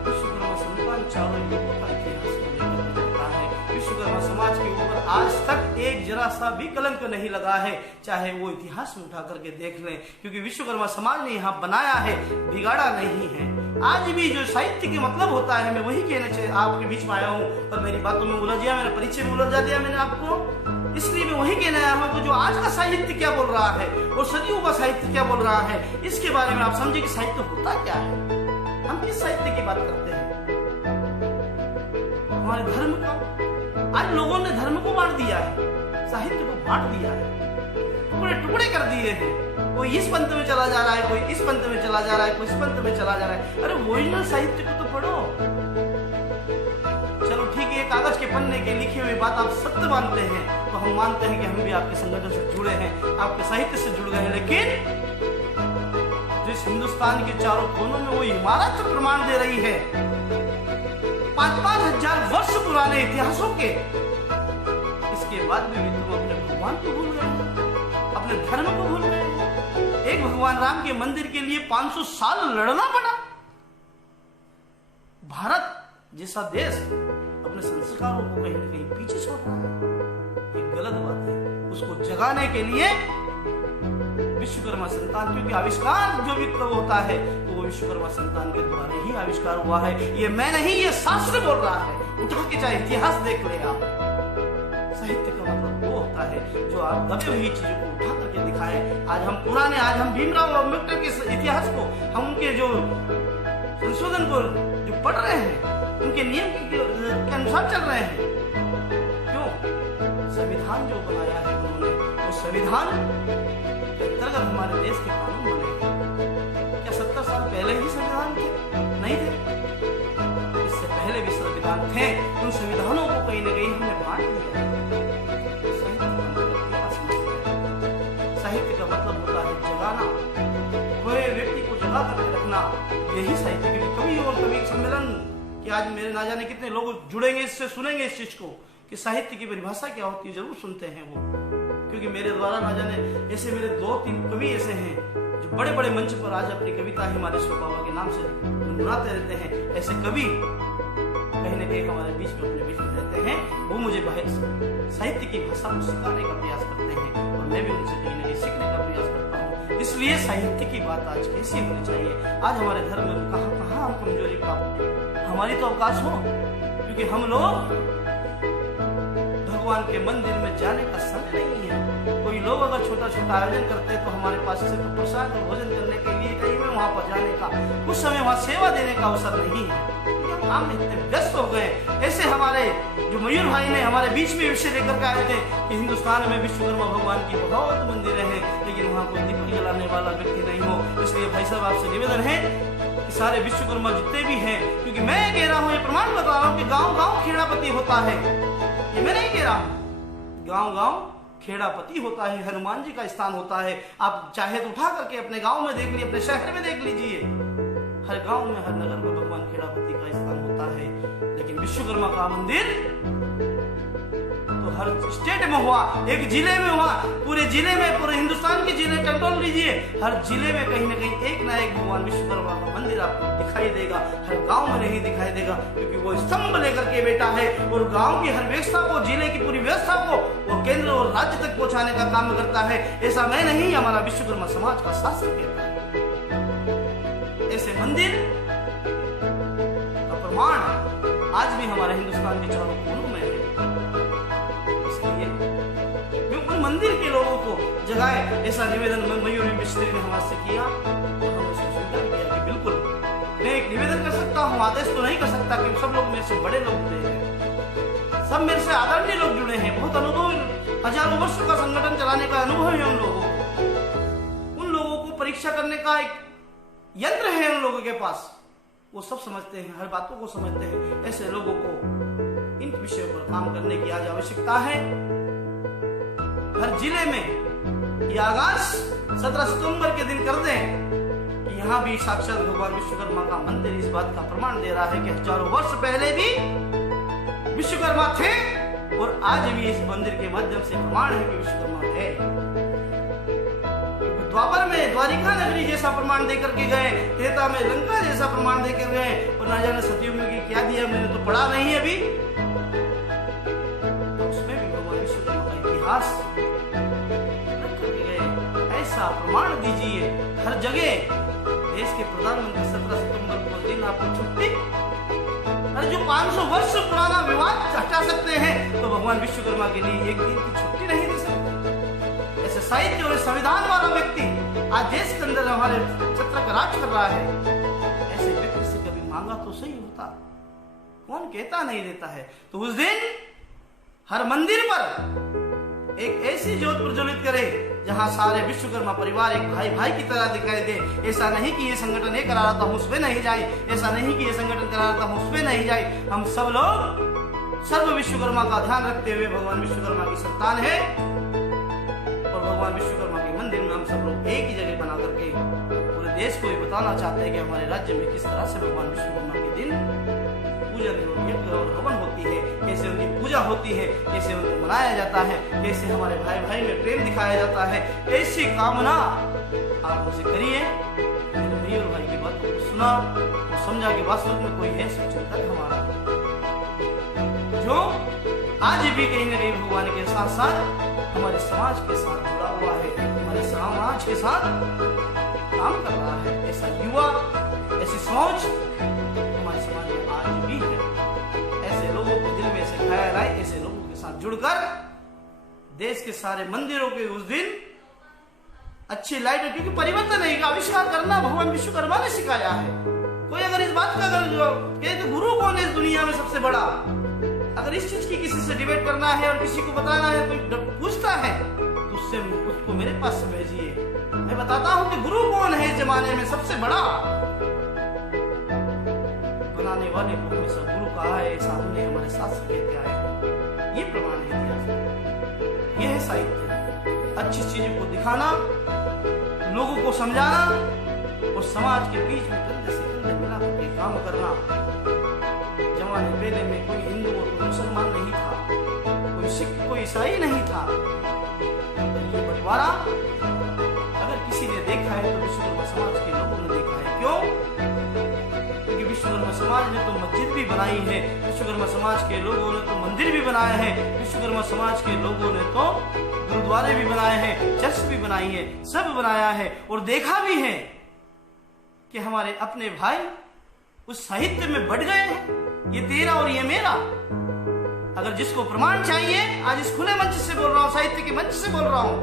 विश्वकर्मा संतान चारों युगों का इतिहास को लेकर चलता है। विश्वकर्मा समाज के ऊपर आज तक एक जरा सा भी कलंक नहीं लगा है, चाहे वो इतिहास में उठा करके देख लें, क्योंकि विश्वकर्मा समाज ने यहाँ बनाया है, बिगाड़ा नहीं है। आज भी जो साहित्य के मतलब होता है, मैं वही कहना चाहिए आपके बीच में आया हूँ, पर मेरी बातों में उलझ गया, मेरे परिचय में उलझा दिया मैंने आपको, इसलिए मैं वही कहना आया हूँ कि जो आज का साहित्य क्या बोल रहा है और सदियों का साहित्य क्या बोल रहा है, इसके बारे में आप समझे कि साहित्य होता क्या है। हम किस साहित्य की बात करते हैं? हमारे धर्म का। आज लोगों ने धर्म को बांट दिया है, साहित्य को बांट दिया है, टुकड़े टुकड़े कर दिए हैं। कोई इस पंथ में चला जा रहा है, कोई इस पंथ में चला जा रहा है, कोई इस पंथ में चला जा रहा है। अरे ओरिजिनल साहित्य को तो पढ़ो। चलो ठीक है, कागज के पन्ने के लिखे हुए बात आप सत्य मानते हैं, तो हम मानते हैं कि हम भी आपके संगठन से जुड़े हैं, आपके साहित्य से जुड़ गए हैं। लेकिन जिस हिंदुस्तान के चारों कोनों में वो इमारत प्रमाण दे रही है 5-5 हजार वर्ष पुराने इतिहासों के, इसके बाद में भी तुम अपने भगवान को भूल गए, अपने धर्म को भूल गए। एक भगवान राम के मंदिर के लिए 500 साल लड़ना पड़ा। भारत जैसा देश अपने संस्कारों को कहीं न कहीं पीछे छोड़ रहा है, एक गलत बात है। उसको जगाने के लिए विश्वकर्मा संतान, क्योंकि आविष्कार जो भी होता है तो वो विश्वकर्मा संतान के द्वारा ही आविष्कार हुआ है। ये मैं नहीं, ये शास्त्र बोल रहा है। उठा के चाहे इतिहास देख ले आप। साहित्य का मतलब वो होता है जो आप दबे हुई चीजों को उठा करके दिखाए। आज हम भीमराव अम्बेडकर के इतिहास को, हम उनके जो संशोधन को जो पढ़ रहे हैं, उनके नियम के अनुसार चल रहे हैं। क्यों? संविधान जो बनाया है उन्होंने, वो संविधान के अंतर्गत हमारे देश के कानून बने। क्या 70 साल पहले ही संविधान थे? नहीं थे। इससे पहले भी संविधान थे। उन संविधानों को कहीं न कहीं हमने बांट दिया। साहित्य का मतलब होता है जगाना, कोई व्यक्ति को जगा कर रखना। यही साहित्य के लिए कवि और कवि सम्मेलन कि आज मेरे ना जाने कितने लोग जुड़ेंगे इससे, सुनेंगे इस चीज को कि साहित्य की परिभाषा क्या होती है, जरूर सुनते हैं वो, क्योंकि मेरे द्वारा ना जाने ऐसे मेरे 2-3 कवि ऐसे हैं जो बड़े बड़े मंच पर आज अपनी कविता हिमालेश्वर बाबा के नाम से गुनगुनाते रहते हैं। ऐसे कवि कहीं न कहीं हमारे बीच में अपने बीच में रहते हैं। वो मुझे साहित्य की भाषा को सिखाने का प्रयास करते हैं और मैं भी उनसे कहीं न कहीं सीखने का प्रयास करता हूँ। इसलिए साहित्य की बात आज कैसी होनी चाहिए। आज हमारे धर्म में कहाँ हम कमजोरी प्राप्त, हमारी तो अवकाश हो, क्योंकि हम लोग भगवान के मंदिर में जाने का समय नहीं है। कोई लोग अगर छोटा छोटा आयोजन करते हैं तो हमारे पास सिर्फ प्रसाद और भोजन करने के लिए कहीं में वहां पर जाने का, कुछ समय वहां सेवा देने का अवसर नहीं है। हम इतने व्यस्त हो गए। ऐसे हमारे जो मयूर भाई ने हमारे बीच में विषय लेकर के आए थे कि हिंदुस्तान में विश्वकर्मा भगवान की बहुत मंदिर है, लेकिन वहां कोई दीपक जलाने वाला व्यक्ति नहीं हो। इसलिए भाई साहब आपसे निवेदन है कि सारे विश्वकर्मा जितने भी हैं, क्योंकि मैं कह रहा हूँ, ये प्रमाण बता रहा हूँ कि गाँव गाँव खेड़ापति होता है। ये मैं नहीं कह रहा हूँ, गाँव गाँव खेड़ापति होता है, हनुमान जी का स्थान होता है। आप चाहे तो उठा करके अपने गांव में देख लीजिए, अपने शहर में देख लीजिए, हर गांव में हर नगर में भगवान खेड़ापति का स्थान होता है। लेकिन विश्वकर्मा का मंदिर तो हर स्टेट में हुआ, एक जिले में हुआ, पूरे जिले में, पूरे हिंदुस्तान के जिले कंट्रोल लीजिए, हर जिले में कहीं ना कहीं एक ना एक भगवान विश्वकर्मा का मंदिर आपको दिखाई देगा। हर गांव में नहीं दिखाई देगा, क्योंकि वो स्तंभ लेकर के बैठा है और गांव की हर व्यवस्था को, जिले की पूरी व्यवस्था को वो केंद्र और राज्य तक पहुंचाने का काम करता है। ऐसा मैं नहीं, हमारा विश्वकर्मा समाज का शासन कहता है। ऐसे मंदिर का प्रमाण आज भी हमारे हिंदुस्तान के चारों कोनों में है। इसलिए उन मंदिर के लोगों को जगाए, ऐसा निवेदन मयूरी मिस्त्री ने हमारे किया और हमने स्वीकार किया कि बिल्कुल मैं एक निवेदन कर सकता हूँ, आदेश तो नहीं कर सकता, क्योंकि सब लोग मेरे से बड़े लोग जुड़े हैं, सब मेरे से आदरणीय लोग जुड़े हैं, बहुत अनुभव, हजारों वर्षों का संगठन चलाने का अनुभव है उन लोगों को। उन लोगों को परीक्षा करने का एक यंत्र है उन लोगों के पास, वो सब समझते हैं, हर बातों को समझते हैं। ऐसे लोगों को इन विषयों पर काम करने की आज आवश्यकता है। हर जिले में ये आगाज 17 सितंबर के दिन कर दें कि यहाँ भी साक्षात भगवान विश्वकर्मा का मंदिर इस बात का प्रमाण दे रहा है कि हजारों वर्ष पहले भी विश्वकर्मा थे और आज भी इस मंदिर के माध्यम से प्रमाण है कि विश्वकर्मा है। द्वापर में द्वारिका नगरी जैसा प्रमाण देकर के गए, त्रेता में लंका जैसा प्रमाण देकर गए, और ना जाने सतयुग में क्या दिया, मैंने तो पढ़ा नहीं अभी। तो उसमें भी भगवान विश्वकर्मा का इतिहास ऐसा प्रमाण दीजिए हर जगह। देश के प्रधानमंत्री 17 सितंबर को दिन आपको छुट्टी, अरे जो 500 वर्ष पुराना विवाद हटा सकते हैं तो भगवान विश्वकर्मा के लिए एक दिन की छुट्टी नहीं दे सकते। ऐसे साहित्य और संविधान वाला व्यक्ति आज देश के अंदर हमारे छत्र का राज कर रहा है। ऐसे व्यक्ति से कभी मांगा तो सही होता, कौन कहता नहीं देता है। तो उस दिन हर मंदिर पर एक ऐसी ज्योत प्रज्वलित करे जहां सारे विश्वकर्मा परिवार एक भाई भाई की तरह दिखाई दे। ऐसा नहीं कि ये संगठन ये करा रहा था हम उसमें नहीं जाए, ऐसा नहीं कि ये संगठन करा रहा था हम उसमें नहीं जाए। हम सब लोग सर्व विश्वकर्मा का ध्यान रखते हुए भगवान विश्वकर्मा की संतान है, और भगवान विश्वकर्मा के मंदिर में हम सब लोग एक ही जगह बना करके पूरे देश को ये बताना चाहते हैं कि हमारे राज्य में किस तरह से भगवान विश्वकर्मा के दिन पूजा यज्ञ और हवन होती है, कैसे उनकी पूजा होती है, कैसे उनको मनाया जाता है, कैसे हमारे भाई भाई में प्रेम दिखाया जाता है। ऐसी कामना आप उनसे करिए। मयूर भाई की बात को सुना और समझा कि वास्तव में कोई है चिंतक हमारा जो आज भी कहीं न कहीं भगवान के साथ साथ हमारे समाज के साथ जुड़ा हुआ है, हमारे समाज के साथ काम कर रहा है। ऐसा युवा, ऐसी सोच हमारे समाज में आज भी है। ऐसे लोगों के दिल में ऐसे ख्याल आए, ऐसे लोगों के साथ जुड़कर देश के सारे मंदिरों के उस दिन अच्छी लाइट, क्योंकि परिवर्तन है, आविष्कार करना भगवान विश्वकर्मा ने सिखाया है। कोई अगर इस बात का अगर गुरु कौन है इस दुनिया में सबसे बड़ा, अगर इस चीज की किसी से डिबेट करना है और किसी को बताना है, कोई पूछता है तो उससे उसको मेरे पास से भेजिए। मैं बताता हूं कि गुरु कौन है इस जमाने में सबसे बड़ा। बनाने वाले को हमेशा गुरु कहा है, ऐसा हमने हमारे शास्त्र कहते आए हैं। ये प्रमाण है इतिहास, ये है साहित्य। अच्छी चीजों को दिखाना, लोगों को समझाना और समाज के बीच में कंधे से कंधे मिला करके काम करना। जमाने पहले में कोई हिंदू और कोई मुसलमान नहीं था, कोई सिख कोई ईसाई नहीं था। ये बंटवारा अगर किसी ने देखा है तो विश्वकर्मा समाज के लोगों ने देखा है। क्यों? क्योंकि विश्वकर्मा समाज ने तो मस्जिद भी बनाई है, विश्वकर्मा समाज के लोगों ने तो मंदिर भी बनाए हैं, विश्वकर्मा समाज के लोगों ने तो गुरुद्वारे भी बनाए हैं, चर्च भी बनाई है, सब बनाया है। और देखा भी है कि हमारे अपने भाई उस साहित्य में बढ़ गए हैं। ये तेरा और ये मेरा। अगर जिसको प्रमाण चाहिए, आज इस खुले मंच से बोल रहा हूं, साहित्य के मंच से बोल रहा हूं,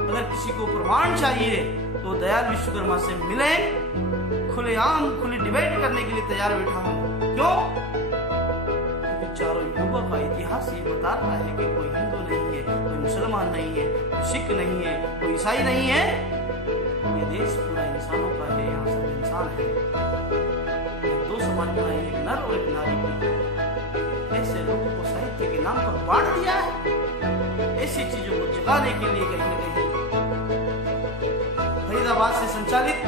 अगर किसी को प्रमाण चाहिए तो दयाल विश्वकर्मा से मिले, खुलेआम खुली डिबेट करने के लिए तैयार बैठा हूं। क्यों? क्योंकि चारों युगों का इतिहास ये बता रहा है कि कोई हिंदू नहीं है, कोई मुसलमान नहीं है, कोई सिख नहीं है, कोई ईसाई नहीं है। ये देश पूरा इंसानों का है, यहाँ सब इंसान है। दो समाज बनाए, एक नर और एक नारी की। ऐसे लोगों को साहित्य के नाम पर बांट दिया है। ऐसी चीजों को जगाने के लिए कहीं न कहीं फरीदाबाद से संचालित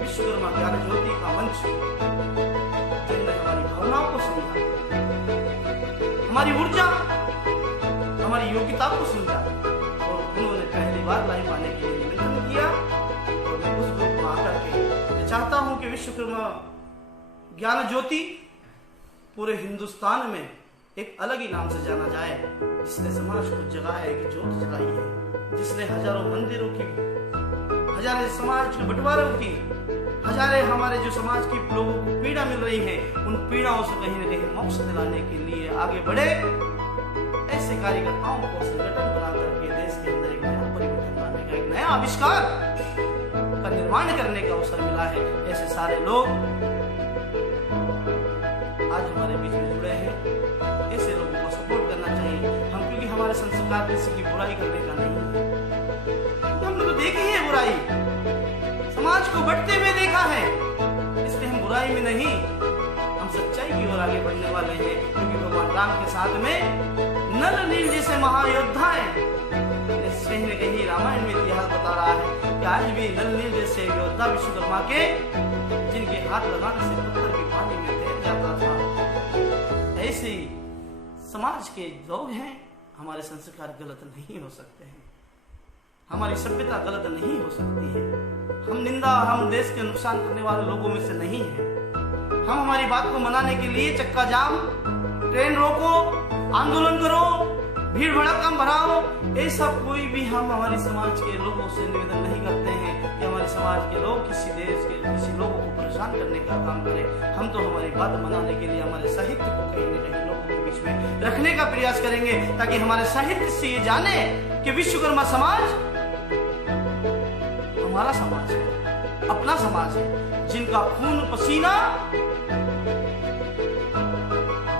विश्वकर्मा ज्ञान ज्योति का मंच, जिनने हमारी भावनाओं को समझा, हमारी ऊर्जा, हमारी योग्यता को समझा, और उन्होंने पहली बार लाइव आने के लिए निमंत्रण किया। और मैं उस ग्रुप में आकर के मैं चाहता हूं कि विश्वकर्मा ज्ञान ज्योति पूरे हिंदुस्तान में एक अलग ही नाम से जाना जाए, जिसने समाज को जगाया, एक ज्योत जगाई है, जिसने हजारों मंदिरों की, हजारों समाज के बंटवारों की, हजारे हमारे जो समाज की लोगों को पीड़ा मिल रही है, उन पीड़ाओं से कहीं न कहीं मोक्ष दिलाने के लिए आगे बढ़े। ऐसे कार्यकर्ताओं को संगठन बना करके देश के अंदर एक नया परिवर्तन लाने का, एक नया आविष्कार का निर्माण करने का अवसर मिला है। ऐसे सारे लोग आज हमारे बीच में जुड़े हैं। ऐसे लोगों को सपोर्ट करना चाहिए हम, क्योंकि हमारे संस्कार किसी की बुराई करने का नहीं है। हमने तो देखी है बुराई, समाज को बढ़ते हुए देखा है, इसलिए हम बुराई में नहीं, हम सच्चाई की ओर आगे बढ़ने वाले हैं। क्योंकि भगवान राम के साथ में नल नील जैसे महायोद्धा है, कहीं न कहीं रामायण में इतिहास बता रहा है कि आज भी नल नील जैसे योद्धा विश्वकर्मा के, जिनके हाथ लगाने से पत्थर भी पानी में तैर जाता था। ऐसे ही समाज के लोग हैं, हमारे संस्कार गलत नहीं हो सकते हैं, हमारी सभ्यता गलत नहीं हो सकती है। हम देश के नुकसान करने वाले लोगों में से नहीं है। हम हमारी बात को मनाने के लिए चक्का जाम, ट्रेन रोको, आंदोलन करो, भीड़ भड़कम भराओ, ऐसा कोई भी हम हमारे समाज के लोगों से निवेदन नहीं करते हैं कि हमारे समाज के लोग किसी देश के किसी लोगों को परेशान करने का काम करें। हम तो हमारी बात मनाने के लिए हमारे साहित्य को कहीं न कहीं लोगों के बीच में रखने का प्रयास करेंगे, ताकि हमारे साहित्य से ये जाने कि विश्वकर्मा समाज हमारा समाज है, अपना समाज है, जिनका खून पसीना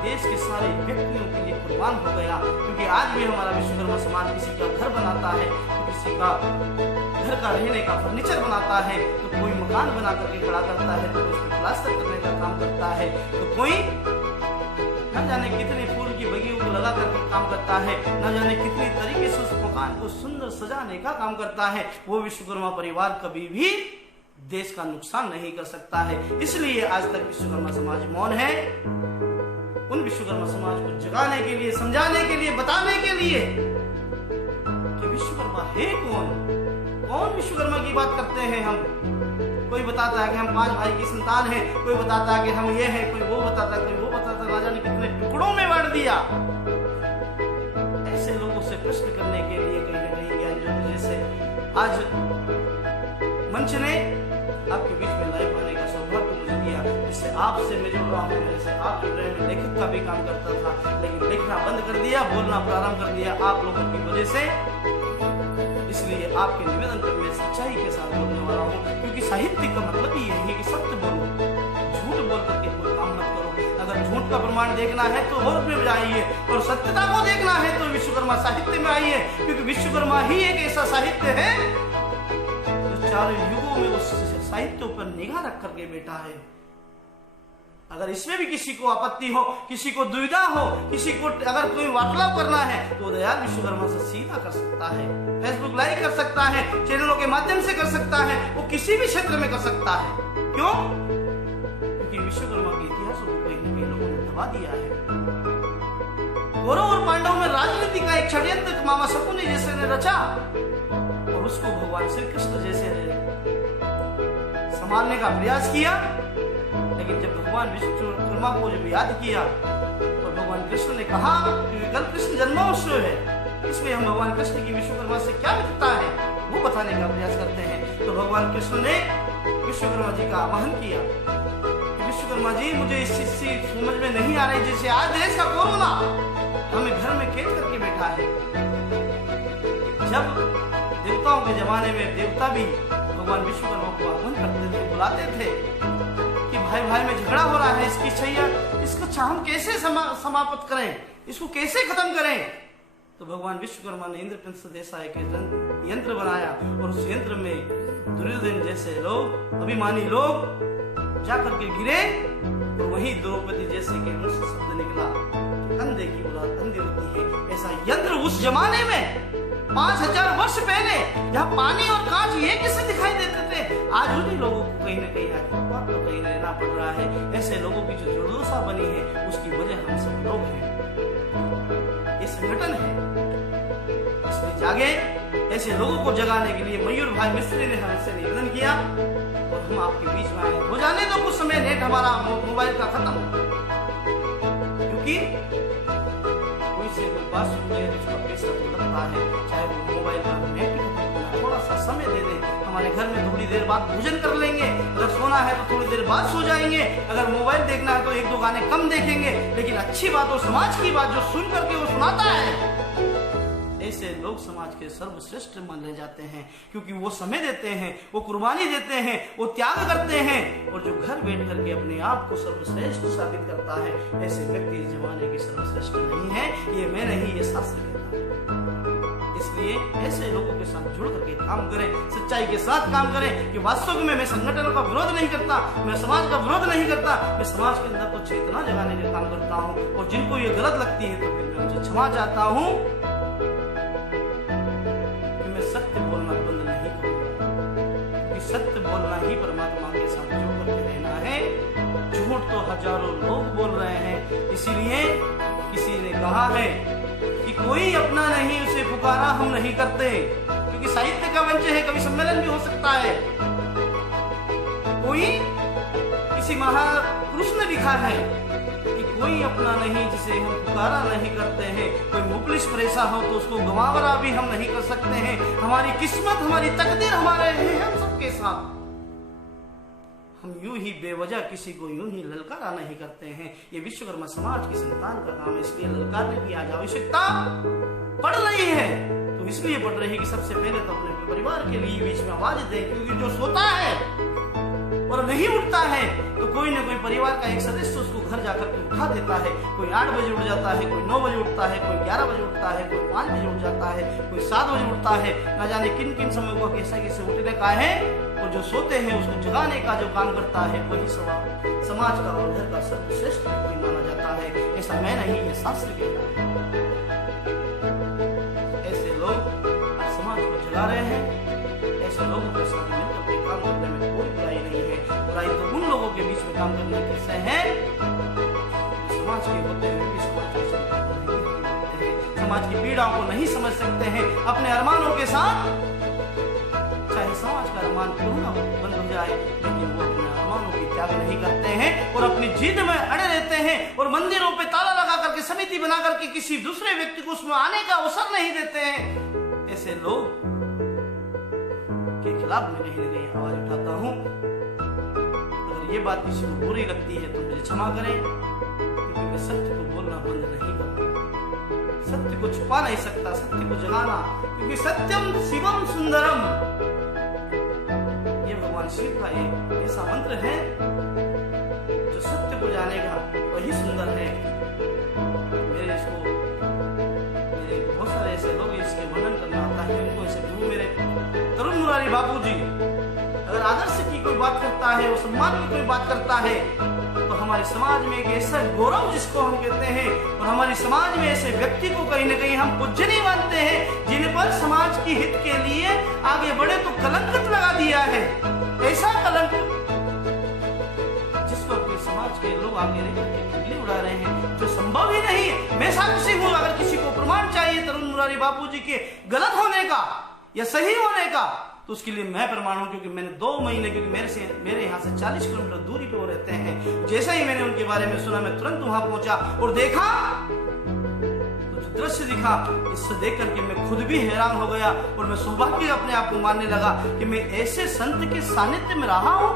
देश के सारे व्यक्तियों के लिए कुर्बान हो गया। क्योंकि आज भी हमारा विश्वकर्मा समाज किसी का घर बनाता है, तो किसी का घर का रहने का फर्नीचर बनाता है, तो कोई मकान बना करके खड़ा करता है, तो कोई उसमें प्लास्टर करने का काम करता है, तो कोई न जाने कितने फूल की बगियों को लगा करके काम करता है, न जाने कितनी तरीके से उस मकान को सुंदर सजाने का काम करता है। वो विश्वकर्मा परिवार कभी भी देश का नुकसान नहीं कर सकता है। इसलिए आज तक विश्वकर्मा समाज मौन है। उन विश्वकर्मा समाज को जगाने के लिए, समझाने के लिए, बताने के लिए कि विश्वकर्मा है कौन विश्वकर्मा की बात करते हैं हम। कोई बताता है कि हम 5 भाई की संतान हैं, कोई बताता है कि हम ये हैं, कोई वो बताता है, कोई वो बताता है, ना जाने कितने टुकड़ों में बांट दिया। ऐसे लोगों से प्रश्न करने के लिए कहीं न कहीं ज्ञान ज्योति जैसे आज मंच ने आपके बीच में लाइव आने का सौभाग्य मुझे दिया, जिससे आपसे मैं जुड़ रहा हूँ। जैसे आप जुड़ रहे हैं, लेखक का भी काम करता था, लेकिन लिखना बंद कर दिया, बोलना प्रारंभ कर दिया आप लोगों की वजह से। इसलिए आपके निवेदन पर मैं सच्चाई के साथ बोलने वाला हूँ, क्योंकि साहित्य का मतलब ही यही है कि सत्य बोलो, झूठ बोल करके कोई काम मत करो। अगर झूठ का प्रमाण देखना है तो और में आइए, और सत्यता को देखना है तो विश्वकर्मा साहित्य में आइए, क्योंकि विश्वकर्मा ही एक ऐसा साहित्य है जो चारों युगों में उस साहित्य पर निगाह रख करके बैठा है। अगर इसमें भी किसी को आपत्ति हो, किसी को दुविधा हो, किसी को अगर कोई वार्तालाप करना है, तो दयाल विश्वकर्मा से सीधा कर सकता है, फेसबुक लाइव कर सकता है, चैनलों के माध्यम से कर सकता है, वो किसी भी क्षेत्र में कर सकता है। क्यों? क्योंकि विश्वकर्मा के इतिहास को कहीं न कहीं लोगों ने दबा दिया है। कौरव और पांडव में राजनीति का एक षड्यंत्र मामा शकुनी जैसे ने रचा, और उसको भगवान श्री कृष्ण जैसे ने संभालने का प्रयास किया। लेकिन जब भगवान विश्वकर्मा को जब याद किया, तो भगवान कृष्ण ने कहा कि कल कृष्ण जन्मोत्सव है, इसमें हम भगवान कृष्ण की विश्वकर्मा से क्या मित्रता है वो बताने का प्रयास करते हैं। तो भगवान कृष्ण ने विश्वकर्मा जी का आह्वान किया, विश्वकर्मा जी मुझे इस चीज से समझ में नहीं आ रही, जैसे आज देश का कोरोना हमें घर में कैद करके बैठा है। जब देवताओं के जमाने में देवता भी भगवान विश्वकर्मा को आह्वान करते थे, बुलाते थे कि भाई भाई में झगड़ा हो रहा है, इसकी छैया, इसको हम कैसे समाप्त करें, इसको कैसे खत्म करें। तो भगवान विश्वकर्मा ने इंद्रप्रस्थ देसाई के यंत्र बनाया, और उस यंत्र में दुर्योधन जैसे लोग, अभिमानी लोग जाकर के गिरे, और वही द्रौपदी जैसे के मुंह से शब्द निकला, अंधे की औलाद अंधी होती है। ऐसा यंत्र उस जमाने में 5000 वर्ष पहले, जहाँ पानी और कांच ये किसे दिखाई देते थे, आज उन्हीं लोगों को कहीं न कहीं आज तो कहीं रहना पड़ रहा है। ऐसे लोगों की जो दुर्दशा बनी है, उसकी वजह हम सब लोग हैं, ये संगठन है। इसमें जागे, ऐसे लोगों को जगाने के लिए मयूर भाई मिस्त्री ने हमसे निवेदन किया, और हम आपके बीच में आए। हो जाने तो कुछ समय नेट हमारा मोबाइल का खत्म, क्योंकि कोई से कोई बात सुनते हैं तो उसका पैसा तो लगता है, चाहे वो मोबाइल का नेट थोड़ा सा समय दे दे। हमारे घर में थोड़ी देर बाद भोजन कर लेंगे, अगर सोना है तो थोड़ी देर बाद सो जाएंगे, अगर मोबाइल देखना है तो 1-2 गाने कम देखेंगे, लेकिन अच्छी बात और समाज की बात जो सुन करके वो सुनाता है, ऐसे लोग समाज के सर्वश्रेष्ठ माने जाते हैं। क्योंकि वो समय देते हैं, वो कुर्बानी देते हैं, वो त्याग करते हैं, और जो घर बैठ करके अपने आप को सर्वश्रेष्ठ साबित करता है, ऐसे व्यक्ति इस जमाने के सर्वश्रेष्ठ नहीं है। ये मैं नहीं, ये शास्त्र कहता है। इसलिए ऐसे लोगों के साथ जुड़ करके काम करें, सच्चाई के साथ काम करें। कि वास्तव में मैं संगठनों का विरोध नहीं करता, मैं समाज का विरोध नहीं करता, मैं समाज के अंदर तो चेतना जगाने का काम करता हूँ। और जिनको ये गलत लगती है तो फिर मैं उनसे क्षमा चाहता हूँ। बोलना ही परमात्मा के साथ जोड़ करके रहना है। झूठ तो हजारों लोग बोल रहे हैं। इसीलिए किसी ने कहा है कि कोई अपना नहीं उसे पुकारा हम नहीं करते, क्योंकि साहित्य का मंच है, कभी सम्मेलन भी हो सकता है। कोई किसी महापुरुष ने लिखा है कि कोई अपना नहीं जिसे हम पुकारा नहीं करते हैं। कोई मुफलिस परेशा हो तो उसको गंवावरा भी हम नहीं कर सकते हैं। हमारी किस्मत, हमारी तकदीर हमारे हैं हम सबके साथ। हम यूं ही बेवजह किसी को यूं ही ललकारा नहीं करते हैं। ये विश्वकर्मा समाज की संतान का काम है, इसलिए ललकारने की आज आवश्यकता पड़ रही है। तो इसलिए पड़ रही है कि सबसे पहले तो अपने परिवार के लिए बीच में आवाज दें, क्योंकि जो सोता है और नहीं उठता है तो कोई ना कोई परिवार का एक सदस्य उसको घर जाकर के उठा देता है। कोई 8 बजे उठ जाता है, कोई 9 बजे उठता है, कोई 11 बजे उठता है, कोई 5 बजे उठ जाता है, कोई 7 बजे उठता है। न जाने किन किन समय को कैसे उठने का है। और जो सोते हैं उसको जगाने का जो काम करता है वही समाज का और घर का सर्वश्रेष्ठ व्यक्ति माना जाता है। ऐसा मैं नहीं, ये शास्त्र कहता है। ऐसे लोग आज समाज को जगा रहे हैं। ऐसे लोगों के साथ मिलकर के काम करने में कोई बुराई नहीं है। बुराई तो उन लोगों के बीच में काम करने से है समाज के होते हुए भी समाज की पीड़ाओं को नहीं समझ सकते हैं। अपने अरमानों के साथ चाहे समाज का अरमान क्यों ना बंद हो जाए, लेकिन वो अपने अरमानों की त्याग नहीं करते हैं और अपनी जिद में अड़े रहते हैं और मंदिरों पे ताला लगा करके, समिति बना करके किसी दूसरे व्यक्ति को उसमें आने का अवसर नहीं देते हैं। ऐसे लोग के खिलाफ मैं कहीं ना कहीं आवाज उठाता हूँ। अगर ये बात किसी को बुरी लगती है तो मुझे क्षमा करें, क्योंकि मैं सत्य को बोलना बंद नहीं करता। सत्य को छुपा नहीं सकता, सत्य को जगाना, क्योंकि सत्यम शिवम सुंदरम, ये भगवान शिव का एक ऐसा मंत्र है जो सत्य को जानेगा वही सुंदर है। मेरे बहुत सारे ऐसे लोग इसके वर्णन करना आता है। उनको ऐसे गुरु मेरे तरुण मुरारी बापू जी अगर आदर्श की कोई बात करता है, वो सम्मान की कोई बात करता है, तो हमारे समाज में एक ऐसा गौरव जिसको हम कहते हैं, और हमारे समाज में ऐसे व्यक्ति को कहीं ना कहीं हम पूज्यनीय मानते हैं, जिन पर समाज की हित के लिए आगे बढ़े तो कलंक लगा दिया है। ऐसा कलंक जिसको अपने समाज के लोग आगे रहकर उड़ा रहे हैं, जो संभव ही नहीं है। मैं साक्षी हूं, अगर किसी को प्रमाण चाहिए तरुण मुरारी बापू जी के गलत होने का या सही होने का, तो उसके लिए मैं प्रमाण हूं। क्योंकि मैंने 2 महीने, क्योंकि मेरे यहाँ से 40 किलोमीटर दूरी पे वो रहते हैं, जैसे ही मैंने उनके बारे में सुना मैं तुरंत वहां पहुंचा और देखा तो जो दृश्य दिखा, इससे देख करके मैं खुद भी हैरान हो गया और मैं सौभाग्य अपने आप को मानने लगा कि मैं ऐसे संत के सानिध्य में रहा हूं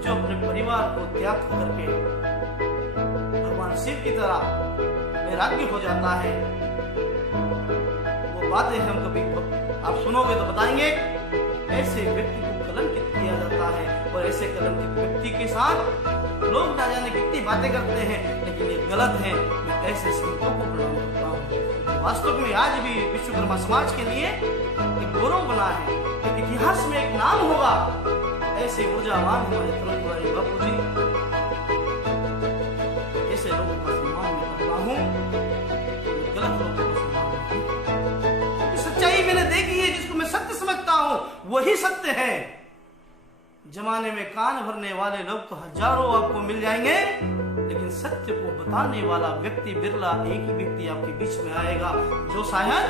जो अपने परिवार को त्याग करके भगवान शिव की तरह वैराग्य हो जाता है। बातें हम कभी आप सुनोगे तो बताएंगे, ऐसे व्यक्ति को कलंकित किया जाता है और ऐसे कलंकित व्यक्ति के साथ लोग ना जाने कितनी बातें करते हैं, लेकिन ये गलत है। मैं ऐसे संतों को प्रणाम करता हूँ। वास्तव में आज भी विश्वकर्मा समाज के लिए एक गौरव बना है, एक इतिहास में एक नाम होगा। ऐसे ऊर्जावान हमारे तरुण मुरारी बापू जी, ऐसे लोगों का सम्मान मैं करता हूँ, गलत लोगों को सच्चाई मैंने देखी है, जिसको मैं सत्य समझता हूं वही सत्य है। जमाने में कान भरने वाले लोग तो हजारों आपको मिल जाएंगे, लेकिन सत्य को बताने वाला व्यक्ति बिरला, एक ही व्यक्ति आपके बीच में आएगा जो शायद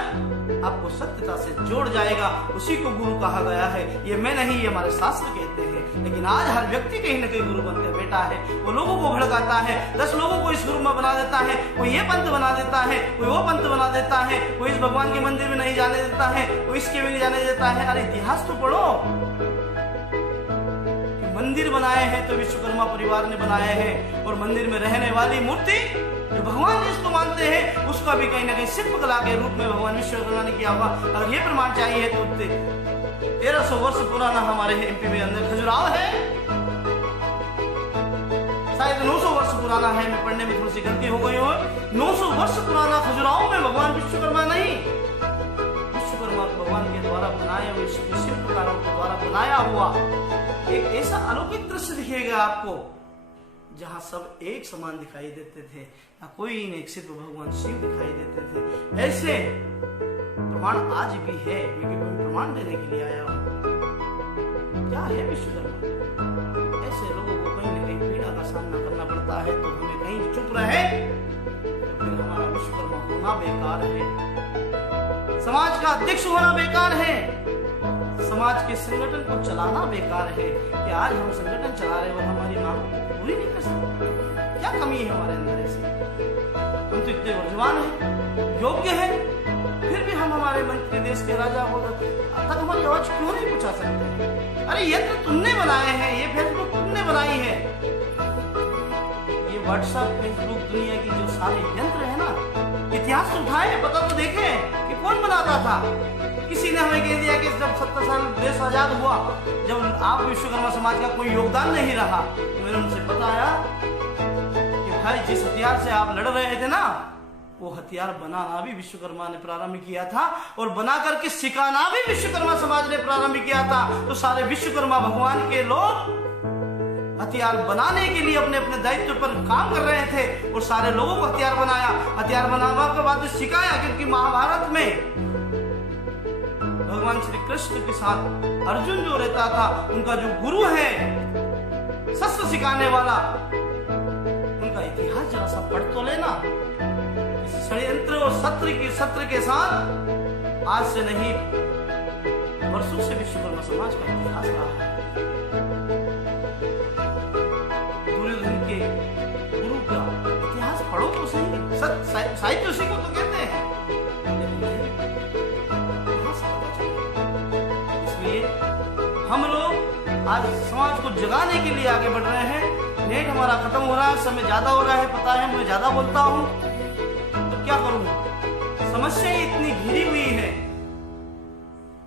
आपको सत्यता से जोड़ जाएगा। उसी को गुरु कहा गया है। ये मैं नहीं, ये हमारे शास्त्र कहते हैं। लेकिन आज हर व्यक्ति कहीं ना कहीं गुरु बनकर बैठा है। वो लोगों को भड़काता है, 10 लोगों को इस गुरु में बना देता है। कोई ये पंथ बना देता है, कोई वो पंथ बना देता है, कोई इस भगवान के मंदिर में नहीं जाने देता है, कोई इसके में नहीं जाने देता है। अरे इतिहास तो पढ़ो। मंदिर बनाए हैं तो विश्वकर्मा परिवार ने बनाए हैं, और मंदिर में रहने वाली मूर्ति जो भगवान जिसको मानते हैं उसका भी कहीं ना कहीं शिल्प कला के रूप में भगवान विश्वकर्मा ने किया होगा। अगर ये प्रमाण चाहिए तो 1300 वर्ष पुराना हमारे एमपी में अंदर खजुराहो है, शायद 900 वर्ष पुराना है। मैं पढ़ने में थोड़ी सी गलती हो गई हो। 900 वर्ष पुराना खजुराहो में भगवान विश्वकर्मा नहीं, विश्वकर्मा भगवान के द्वारा बनाए हुए शिल्पकारों के द्वारा बनाया हुआ एक ऐसा अलौकिक दृश्य दिखेगा आपको, जहां सब एक समान दिखाई देते थे, ना कोई नहीं, सिर्फ भगवान शिव दिखाई देते थे। ऐसे प्रमाण आज भी है, मैं प्रमाण देने के लिए आया हूं। क्या है विश्वकर्मा? ऐसे लोगों को कहीं न कहीं पीड़ा का सामना करना पड़ता है, तो हमें कहीं चुप रहे तो फिर हमारा विश्वकर्मा होना बेकार है, समाज का अध्यक्ष होना बेकार है, समाज के संगठन को चलाना बेकार है। कि आज हम संगठन चला रहे और हमारी मांग पूरी नहीं कर सकते, क्या कमी है हमारे अंदर ऐसी? हम तो इतने नौजवान हैं, योग्य हैं, फिर भी हम हमारे मंत्री देश के राजा हो तक हमारी आवाज क्यों नहीं पहुंचा सकते? अरे ये तो तुमने बनाए हैं, ये फेसबुक तुमने बनाई है, ये व्हाट्सएप फेसबुक दुनिया की जो सारे यंत्र है ना, इतिहास तो उठाए, पता तो देखे कि कौन बनाता था। किसी ने हमें कह दिया कि जब 70 साल देश आजाद हुआ, जब आप विश्वकर्मा समाज का कोई योगदान नहीं रहा, तो मैंने उनसे बताया कि भाई जिस हथियार से आप लड़ रहे थे ना, वो हथियार बनाना भी विश्वकर्मा ने प्रारंभ किया था और बना करके सिखाना भी विश्वकर्मा समाज ने प्रारंभ किया था। तो सारे विश्वकर्मा भगवान के लोग हथियार बनाने के लिए अपने अपने दायित्व पर काम कर रहे थे और सारे लोगों को हथियार बनाया। हथियार बनाने के बाद सिखाया, क्योंकि महाभारत में भगवान श्री कृष्ण के साथ अर्जुन जो रहता था, उनका जो गुरु है शस्त्र सिखाने वाला, उनका इतिहास जरा सा पढ़ तो लेना। इस षड्यंत्र और सत्र के साथ आज से नहीं, वर्षों से विश्वकर्मा समाज का इतिहास रहा है। दुर्योधन के गुरु का इतिहास पढ़ो तो सही, साहित्य उसी को तो कहते हैं, हम लोग आज समाज को जगाने के लिए आगे बढ़ रहे हैं। नेट हमारा खत्म हो रहा है, समय ज्यादा हो रहा है, पता है मैं ज्यादा बोलता हूँ, तो क्या करूँ? समस्या इतनी घिरी हुई है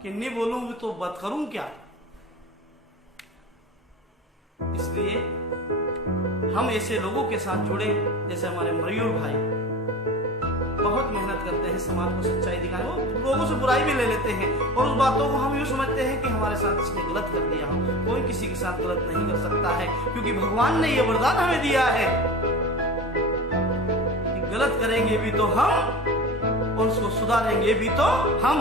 कि नहीं बोलूंगी तो बात करूं क्या? इसलिए हम ऐसे लोगों के साथ जुड़े, जैसे हमारे मयूर भाई बहुत मेहनत करते हैं समाज को सच्चाई दिखाने, वो लोगों से बुराई भी ले लेते हैं और उस बातों को हम यूँ समझते हैं कि हमारे साथ इसने गलत कर दिया हो। कोई किसी के साथ गलत नहीं कर सकता है, क्योंकि भगवान ने ये वरदान हमें दिया है कि गलत करेंगे भी तो हम और उसको सुधारेंगे भी तो हम।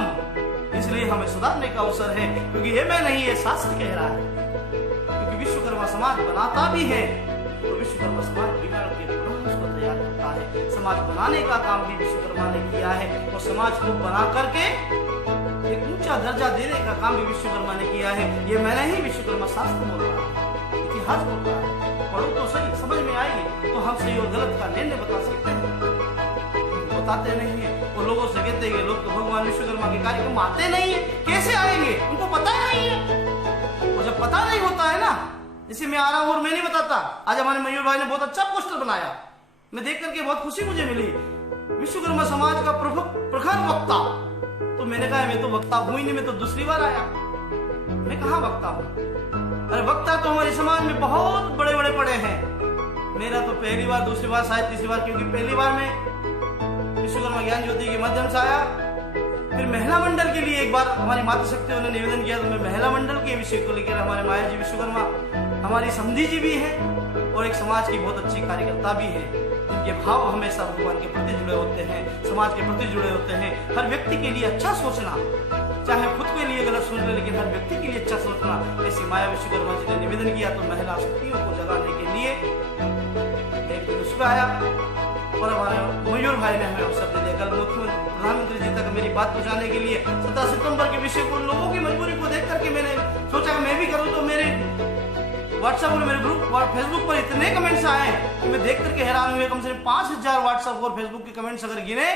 इसलिए हमें सुधारने का अवसर है, क्योंकि ये मैं नहीं, ये शास्त्र कह रहा है। क्योंकि विश्वकर्मा समाज बनाता भी है तो विश्वकर्मा समाज बिगाड़ के उसको तैयार करता है। समाज बनाने का काम भी विश्वकर्मा ने किया है और समाज को बना करके एक ऊंचा दर्जा देने का काम भी विश्वकर्मा ने किया है। ये मैं नहीं, विश्वकर्मा शास्त्र बोल रहा है, इतिहास बोल रहा है। पढ़ो तो सही, समझ में आएगी तो हम सही और गलत का निर्णय बता सकते हैं। बताते नहीं है, वो लोगों से कहते हैं लोग तो भगवान विश्वकर्मा के कार्यक्रम आते नहीं है, कैसे आएंगे? उनको पता नहीं है। और जब पता नहीं होता है ना, जैसे मैं आ रहा हूँ और मैं नहीं बताता, आज हमारे मयूर भाई ने बहुत अच्छा पोस्टर बनाया, मैं देख करके बहुत खुशी मुझे मिली, विश्वकर्मा समाज का प्रखर वक्ता। तो मैंने कहा मैं तो वक्ता हूं ही नहीं, मैं तो दूसरी बार आया, मैं कहाँ वक्ता हूँ? अरे वक्ता तो हमारे समाज में बहुत बड़े बड़े पड़े हैं, मेरा तो पहली बार, दूसरी बार, शायद तीसरी बार, क्योंकि पहली बार में विश्वकर्मा ज्ञान ज्योति के माध्यम से आया, फिर महिला मंडल के लिए एक बार हमारी माता शक्ति ने निवेदन किया, तो मैं महिला मंडल के विषय को लेकर, हमारे माया जी विश्वकर्मा हमारी समधी जी भी है और एक समाज की बहुत अच्छी कार्यकर्ता भी है, जिनके भाव हमेशा भगवान के प्रति जुड़े होते हैं, समाज के प्रति जुड़े होते हैं। हर व्यक्ति के लिए अच्छा सोचना, चाहे खुद के लिए गलत सोच ले, लेकिन हर व्यक्ति के लिए अच्छा सोचना। ऐसी माया विश्वकर्मा जी ने निवेदन किया, तो महिला शक्तियों को जगाने के लिए एक दिन उसमें आया और हमारे मयूर भाई ने हमें अवसर दे दिया। कल मुख्यमंत्री प्रधानमंत्री जी तक मेरी बात पहुंचाने के लिए 17 सितंबर के विषय को, लोगों की मजबूरी को देख करके मैंने सोचा मैं भी करूं, तो मेरे व्हाट्सएप और मेरे ग्रुप और फेसबुक पर इतने कमेंट्स आए कि मैं देख करके हैरान हुए। कम से कम 5000 व्हाट्सएप और फेसबुक के कमेंट्स अगर गिने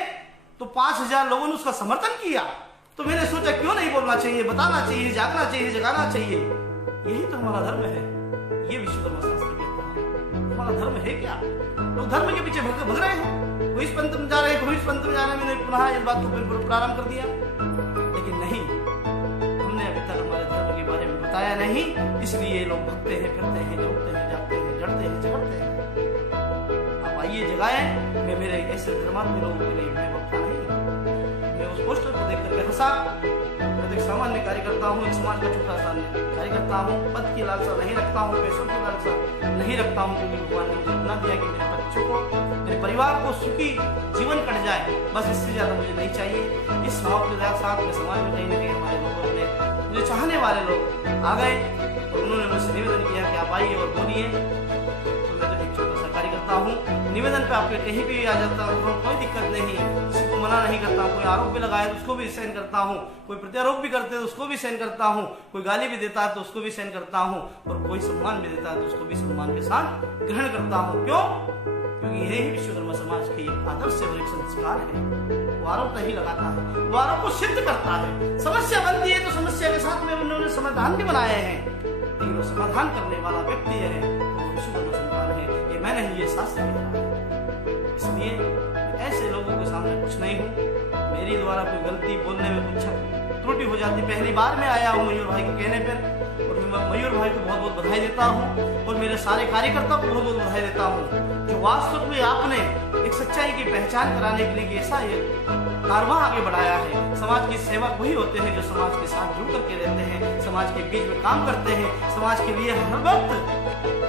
तो 5000 लोगों ने उसका समर्थन किया। तो मैंने सोचा क्यों नहीं बोलना चाहिए, बताना चाहिए, जागना चाहिए, जगाना चाहिए। यही तो हमारा धर्म है, ये विश्वकर्मा शास्त्र कहता है। हमारा धर्म है क्या? लोग धर्म के पीछे भग रहे हैं, कोई इस पंथ में जा रहे हैं, कोई इस पंथ में जा रहे हैं। मैंने पुनः इस बात को प्रारंभ कर दिया, लेकिन नहीं, हमने अभी तक हमारे धर्म के बारे में बताया नहीं, इसलिए लोग भगते हैं, फिरते हैं, जोड़ते हैं, जागते हैं, जड़ते हैं, झगड़ते हैं। आप आइए जगाएं। मैं मेरे ऐसे धर्मात्मी लोगों के लिए मैं वक्ता नहीं, मैं उस पोस्टर को देख करके हंसा। मैं एक सामान्य कार्यकर्ता हूँ, एक समाज का छोटा सा कार्यकर्ता हूँ, पद की लालसा नहीं रखता हूँ, पैसों की लालसा नहीं रखता हूँ, क्योंकि भगवान ने मुझे इतना दिया कि मेरे बच्चों को, मेरे परिवार को सुखी जीवन कट जाए, बस इससे ज्यादा मुझे नहीं चाहिए। इस भाव के साथ में समाज में कहीं ना कहीं हमारे लोगों ने, मुझे चाहने वाले लोग आ गए और उन्होंने मुझसे निवेदन किया कि आप आइए और बोलिए। तो मैं तो एक छोटा सा कार्य करता हूँ, निवेदन पे आपके कहीं भी आ जाता हूँ, कोई दिक्कत नहीं, किसी को मना नहीं करता। कोई आरोप भी लगाए तो उसको भी सहन करता हूँ, कोई प्रत्यारोप भी करते हैं तो उसको भी सहन करता हूँ, कोई गाली भी देता है तो उसको भी सहन करता हूँ, और कोई सम्मान भी देता है तो उसको भी सम्मान के साथ ग्रहण करता हूँ। क्यों? क्योंकि यही विश्वकर्मा समाज की एक आदर्श और एक संस्कार है। वो आरोप नहीं लगाता है, वो आरोप को सिद्ध करता है। समस्या बनती है तो समस्या के साथ में उन्होंने समाधान भी बनाए हैं, लेकिन वो समाधान करने वाला व्यक्ति है वो विश्वकर्मा संतान है। ये मैं नहीं, ये शास्त्र कह रहा है। इसलिए ऐसे लोगों के सामने कुछ नहीं हूँ। मेरी द्वारा कोई गलती बोलने में कुछ त्रुटि हो जाती, पहली बार मैं आया हूँ मयूर भाई के कहने पर, और मैं मयूर भाई को बहुत बहुत बधाई देता हूँ, और मेरे सारे कार्यकर्ताओं को बहुत बहुत बधाई देता हूँ, जो वास्तव में आपने एक सच्चाई की पहचान कराने के लिए ऐसा ये कारवां आगे बढ़ाया है। समाज की सेवा वही होते हैं जो समाज के साथ जुड़ करके रहते हैं, समाज के बीच में काम करते हैं, समाज के लिए हर वक्त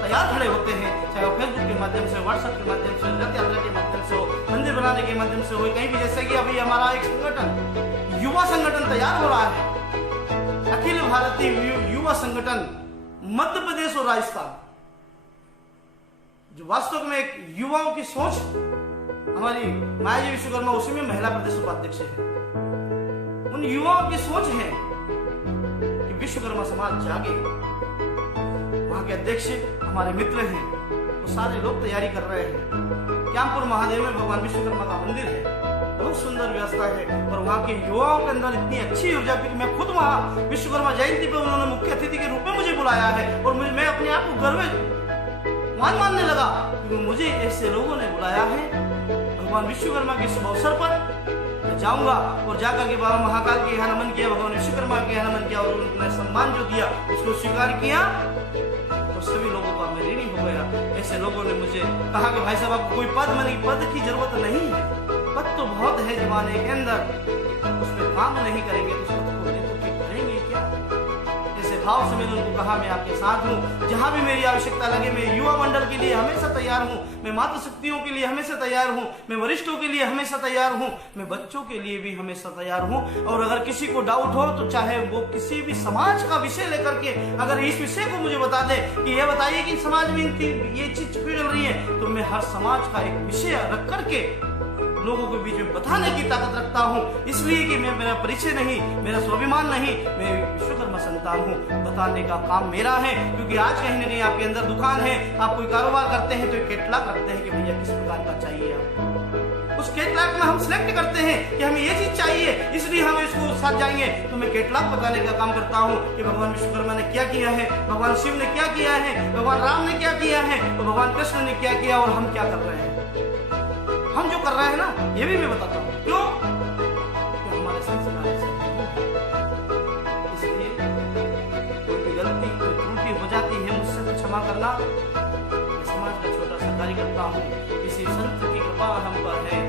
तैयार खड़े होते हैं, चाहे वो फेसबुक के माध्यम से, व्हाट्सएप के माध्यम से, रथ यात्रा के माध्यम से हो, मंदिर बनाने के माध्यम से हो, कहीं भी। जैसे कि अभी हमारा एक संगठन, युवा संगठन तैयार हो रहा है, अखिल भारतीय युवा संगठन मध्य प्रदेश और राजस्थान, जो वास्तव में एक युवाओं की सोच, हमारी मायाजी विश्वकर्मा उसी में महिला प्रदेश उपाध्यक्ष है। उन युवाओं की सोच है कि विश्वकर्मा समाज जागे। वहां के अध्यक्ष हमारे मित्र हैं, वो सारे लोग तैयारी कर रहे हैं। क्यामपुर महादेव में भगवान विश्वकर्मा का मंदिर है, बहुत सुंदर व्यवस्था है, और वहाँ के युवाओं के अंदर इतनी अच्छी ऊर्जा, क्योंकि मैं खुद वहाँ विश्वकर्मा जयंती पे उन्होंने मुख्य अतिथि के रूप में मुझे बुलाया है, और मैं अपने आप को गर्व मानने लगा, क्योंकि मुझे ऐसे लोगों ने बुलाया है। भगवान विश्वकर्मा के शुभ अवसर पर मैं जाऊंगा और जाकर के बाबा महाकाल के यहाँ नमन किया, भगवान विश्वकर्मा के यहाँ नमन किया, और उन्होंने सम्मान जो दिया उसको स्वीकार किया, तो सभी लोगों का मैं ऋणी हो गया। ऐसे लोगों ने मुझे कहा कि भाई साहब आपको कोई पद की जरूरत नहीं है, पद तो बहुत है जमाने के अंदर, उस पर काम नहीं करेंगे तो उस पद को लेकर करेंगे क्या? ऐसे भाव से मैंने उनको कहा मैं आपके साथ हूँ, जहाँ भी मेरी आवश्यकता लगे। मैं युवा मंडल के लिए हमेशा तैयार हूँ, मैं मातृ शक्तियों के लिए हमेशा तैयार हूँ, मैं वरिष्ठों के लिए हमेशा तैयार हूँ, मैं बच्चों के लिए भी हमेशा तैयार हूँ। और अगर किसी को डाउट हो तो चाहे वो किसी भी समाज का विषय लेकर के अगर इस विषय को मुझे बता दे कि ये बताइए कि समाज में ये चीज क्यों चल रही है, तो मैं हर समाज का एक विषय रख करके लोगों के बीच में बताने की ताकत रखता हूँ। इसलिए कि मैं, मेरा परिचय नहीं, मेरा स्वाभिमान नहीं, मैं विश्वकर्मा संतान हूँ। बताने का काम मेरा है, क्योंकि आज कहीं ना कहीं आपके अंदर दुकान है, आप कोई कारोबार करते हैं तो कैटलॉग रखते हैं कि भैया किस प्रकार का चाहिए आप। उस कैटलॉग में हम सिलेक्ट करते हैं कि हमें ये चीज चाहिए, इसलिए हम इसको साथ जाएंगे। तो मैं कैटलॉग बताने का काम करता हूँ कि भगवान विश्वकर्मा ने क्या किया है, भगवान शिव ने क्या किया है, भगवान राम ने क्या किया है, और भगवान कृष्ण ने क्या किया, और हम क्या कर रहे हैं। हम जो कर रहे हैं ना, ये भी मैं बताता हूँ। क्यों? क्योंकि हमारे संस्कार ऐसे हैं। इसलिए कोई भी गलती, कोई त्रुटि हो जाती है, मुझसे तो क्षमा करना। मैं समाज का छोटा सा कार्य करता हूँ, किसी संत की कृपा हम पर है,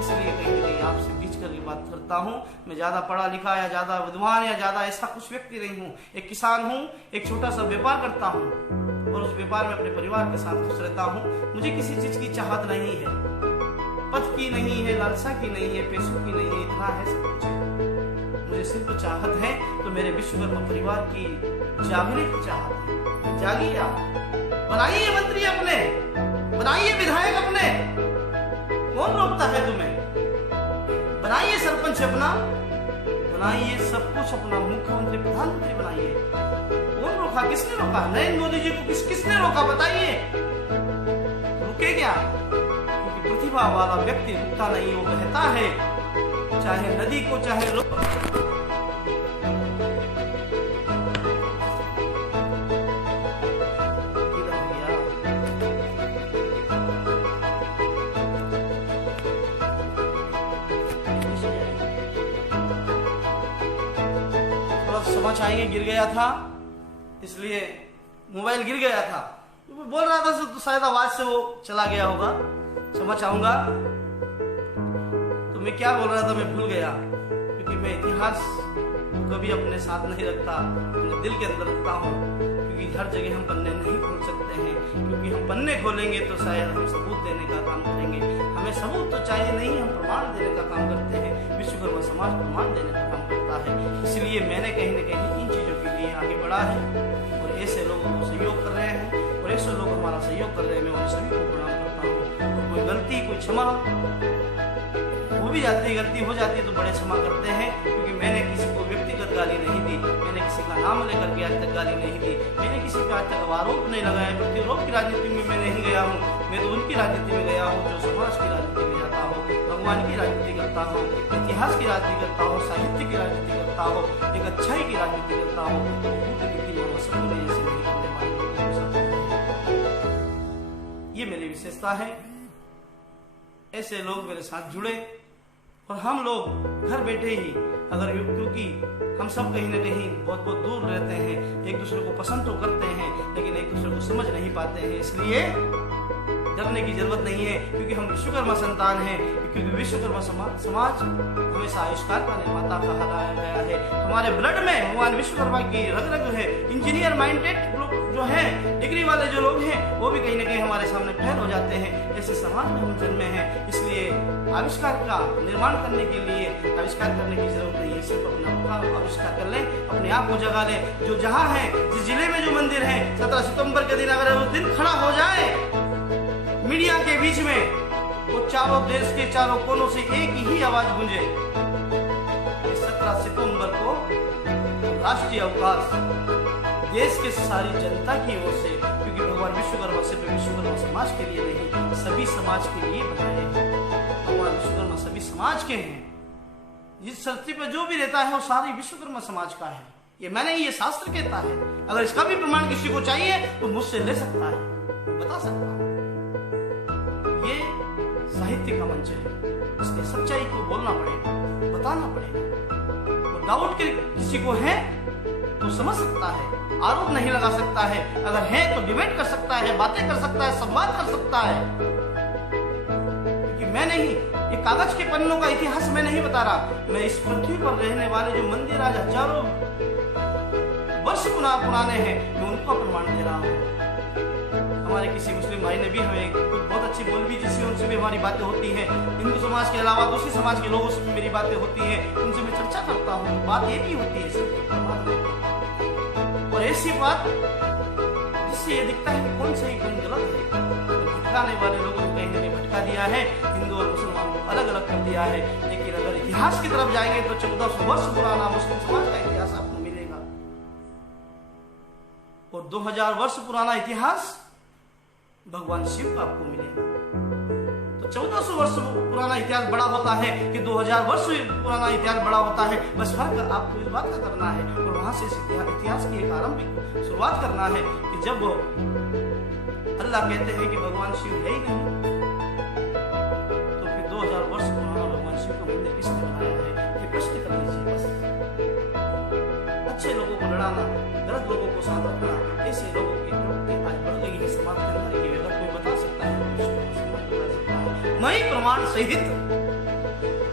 इसलिए कहीं ना कहीं आपसे बीच करके बात करता हूँ। मैं ज्यादा पढ़ा लिखा या ज्यादा विद्वान या ज्यादा ऐसा कुछ व्यक्ति नहीं हूँ। एक किसान हूँ, एक छोटा सा व्यापार करता हूँ, और उस व्यापार में अपने परिवार के साथ खुश रहता हूँ। मुझे किसी चीज की चाहत नहीं है, पद की नहीं है, लालसा की नहीं है, पैसों की नहीं है, इतना है सब कुछ है। मुझे सिर्फ चाहत है तो मेरे विश्वकर्मा परिवार की जागने की चाहत है। जागिए आप, बनाइए मंत्री अपने, बनाइए विधायक अपने, कौन रोकता है तुम्हें? बनाइए सरपंच अपना, बनाइए सब कुछ अपना, मुख्यमंत्री प्रधानमंत्री बनाइए। कौन रोका? किसने रोका? नरेंद्र मोदी जी को किसने रोका बताइए? रुके क्या? प्रतिभा वाला व्यक्ति रुकता नहीं, वो बहता है, चाहे नदी को चाहे समझ आएंगे। गिर गया था, इसलिए मोबाइल गिर गया था, बोल रहा था तो शायद आवाज से वो चला गया होगा, क्षमा चाहूंगा। तो मैं क्या बोल रहा था मैं भूल गया, क्योंकि मैं इतिहास कभी अपने साथ नहीं रखता, अपने दिल के अंदर रखता हूँ। क्योंकि हर जगह हम पन्ने नहीं खोल सकते हैं, क्योंकि हम पन्ने खोलेंगे तो शायद हम सबूत देने का काम करेंगे। हमें सबूत तो चाहिए नहीं, हम प्रमाण देने का काम करते हैं। विश्वकर्मा समाज प्रमाण देने का काम करता है, इसलिए मैंने कहीं ना कहीं इन चीजों के लिए आगे बढ़ा है। और से लोगों को सहयोग कर रहे हैं और 100 लोग हमारा सहयोग कर रहे हैं। मैं उन सभी को प्रणाम करता हूँ। और कोई गलती, कोई क्षमा हो भी जाती है, गलती हो जाती है तो बड़े क्षमा करते हैं, क्योंकि मैंने किसी को व्यक्तिगत गाली नहीं दी, मैंने किसी का नाम लेकर के आज तक गाली नहीं दी, मैंने किसी पे आज तक आरोप नहीं लगाया। प्रतिरोध की राजनीति में मैं नहीं गया हूँ, मैं तो उनकी राजनीति में गया हूँ जो समाज की राजनीति में जाता हो, भगवान की राजनीति करता हो, इतिहास की राजनीति करता हो, साहित्य की राजनीति करता हो, एक अच्छाई की राजनीति करता हो। ये मेरी विशेषता है। ऐसे लोग मेरे साथ जुड़े और हम लोग घर बैठे ही अगर, क्योंकि हम सब कहीं न कहीं बहुत बहुत दूर रहते हैं, एक दूसरे को पसंद तो करते हैं लेकिन एक दूसरे को समझ नहीं पाते हैं, इसलिए डरने की जरूरत नहीं है, क्योंकि हम विश्वकर्मा संतान हैं। क्योंकि विश्वकर्मा समाज हमेशा आविष्कार का निर्माता कहा गया है। हमारे ब्लड में भगवान विश्वकर्मा की रग रग है। इंजीनियर माइंडेड लोग जो है, डिग्री वाले जो लोग हैं, वो भी कहीं न कहीं हमारे सामने फेल हो जाते हैं। ऐसे समाज में हम जन्मे हैं, इसलिए आविष्कार का निर्माण करने के लिए आविष्कार करने की जरूरत नहीं है, सिर्फ अपना आविष्कार कर लें, अपने आप को जगा लें। जो जहाँ है, जिस जिले में जो मंदिर है, 17 सितंबर के दिन अगर उस दिन खड़ा हो जाए मीडिया के बीच में, वो चारों देश के चारों कोनों से एक ही आवाज गूंजे, 17 सितंबर को राष्ट्रीय अवकाश देश के सारी जनता की ओर से, क्योंकि भगवान विश्वकर्मा सिर्फ विश्वकर्मा समाज के लिए नहीं, सभी समाज के लिए बनाए हैं। भगवान विश्वकर्मा सभी समाज के हैं। जिस धरती पर जो भी रहता है वो सारी विश्वकर्मा समाज का है। ये मैंने, ये शास्त्र कहता है। अगर इसका भी प्रमाण किसी को चाहिए तो मुझसे ले सकता है, मैं बता सकता हूँ। ये साहित्य का मंच है, इसलिए सच्चाई को बोलना पड़ेगा, बताना पड़ेगा। और डाउट के किसी को है तो समझ सकता है, आरोप नहीं लगा सकता है, अगर है तो डिबेट कर सकता है, बातें कर सकता है, संवाद कर सकता है। क्योंकि मैं नहीं, ये कागज के पन्नों का इतिहास मैं नहीं बता रहा, मैं इस पृथ्वी पर रहने वाले जो मंदिर आज हजारों वर्ष पुराने हैं, मैं उनका प्रमाण दे रहा हूँ। हमारे किसी मुस्लिम भाई ने भी हमें कुछ बहुत अच्छी बोल भी, जिससे उनसे भी हमारी बातें होती हैं। हिंदू समाज के अलावा दूसरे समाज के लोगों से भी मेरी बातें होती हैं, उनसे मैं चर्चा करता हूँ। बात एक ही होती है सिर्फ, और ऐसी बात जिससे ये दिखता है कि कौन सही कौन गलत है। भटकाने वाले लोगों को कहीं न कहीं भटका दिया है, हिंदू और मुसलमान को अलग अलग कर दिया है। लेकिन अगर इतिहास की तरफ जाएंगे तो 1400 वर्ष पुराना मुस्लिम समाज का इतिहास आपको मिलेगा, और 2000 वर्ष पुराना इतिहास भगवान शिव का आपको मिलेगा। तो 1400 वर्ष पुराना इतिहास बड़ा होता है कि 2000 वर्ष पुराना इतिहास बड़ा होता है, बस फर्क आपको इस बात का करना है। और वहां से इतिहास की एक आरंभिक शुरुआत करना है कि जब अल्लाह कहते हैं कि भगवान शिव है ही नहीं, तो फिर 2000 वर्ष पुराना भगवान शिव का मंदिर किसने बनाया है, ये प्रश्न कर लीजिए। बस अच्छे लोगों को लड़ाना, गलत लोगों को साथ रखना, ऐसे लोगों की प्रवृत्ति आज बढ़ गई है समाज के अंदर। ये अगर कोई बता सकता है, मैं प्रमाण सहित,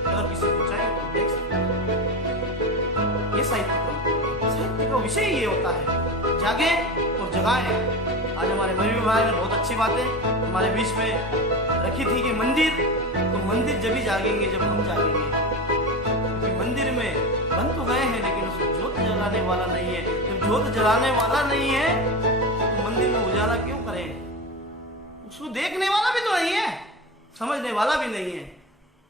अगर किसी को चाहिए तो देख सकते हैं। ये साहित्य का विषय ये होता है, जागे और जगाए। आज हमारे मयूर भाई ने बहुत अच्छी बातें हमारे बीच में रखी थी कि मंदिर जब ही जागेंगे जब हम जागेंगे, क्योंकि मंदिर में बन तो गए हैं लेकिन उसको ज्योत जलाने वाला नहीं है। जब ज्योत जलाने वाला नहीं है तो मंदिर में उजाला क्यों करें? उसको देखने वाला भी तो नहीं है, समझने वाला भी नहीं है।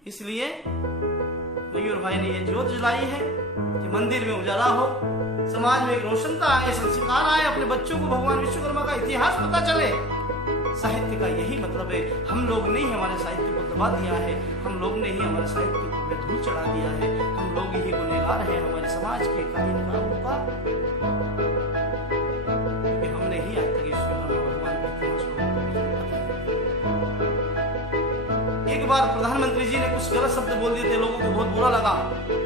इसलिए मयूर भाई ने ये ज्योत जलाई है कि मंदिर में उजाला हो, समाज में एक रोशनता आए, संस्कार आए, अपने बच्चों को भगवान विश्वकर्मा का इतिहास पता चले। साहित्य का यही मतलब है। हम लोग ने ही हमारे साहित्य को दबा दिया है, हम लोग ने ही हमारे साहित्य को धूल चढ़ा दिया है, हम लोग ही गुनहगार हैं हमारे समाज के कानून कामों का। हमने ही आज तक भगवान का इतिहास। एक बार प्रधानमंत्री जी ने कुछ गलत शब्द बोल दिए थे, लोगों को बहुत बुरा लगा।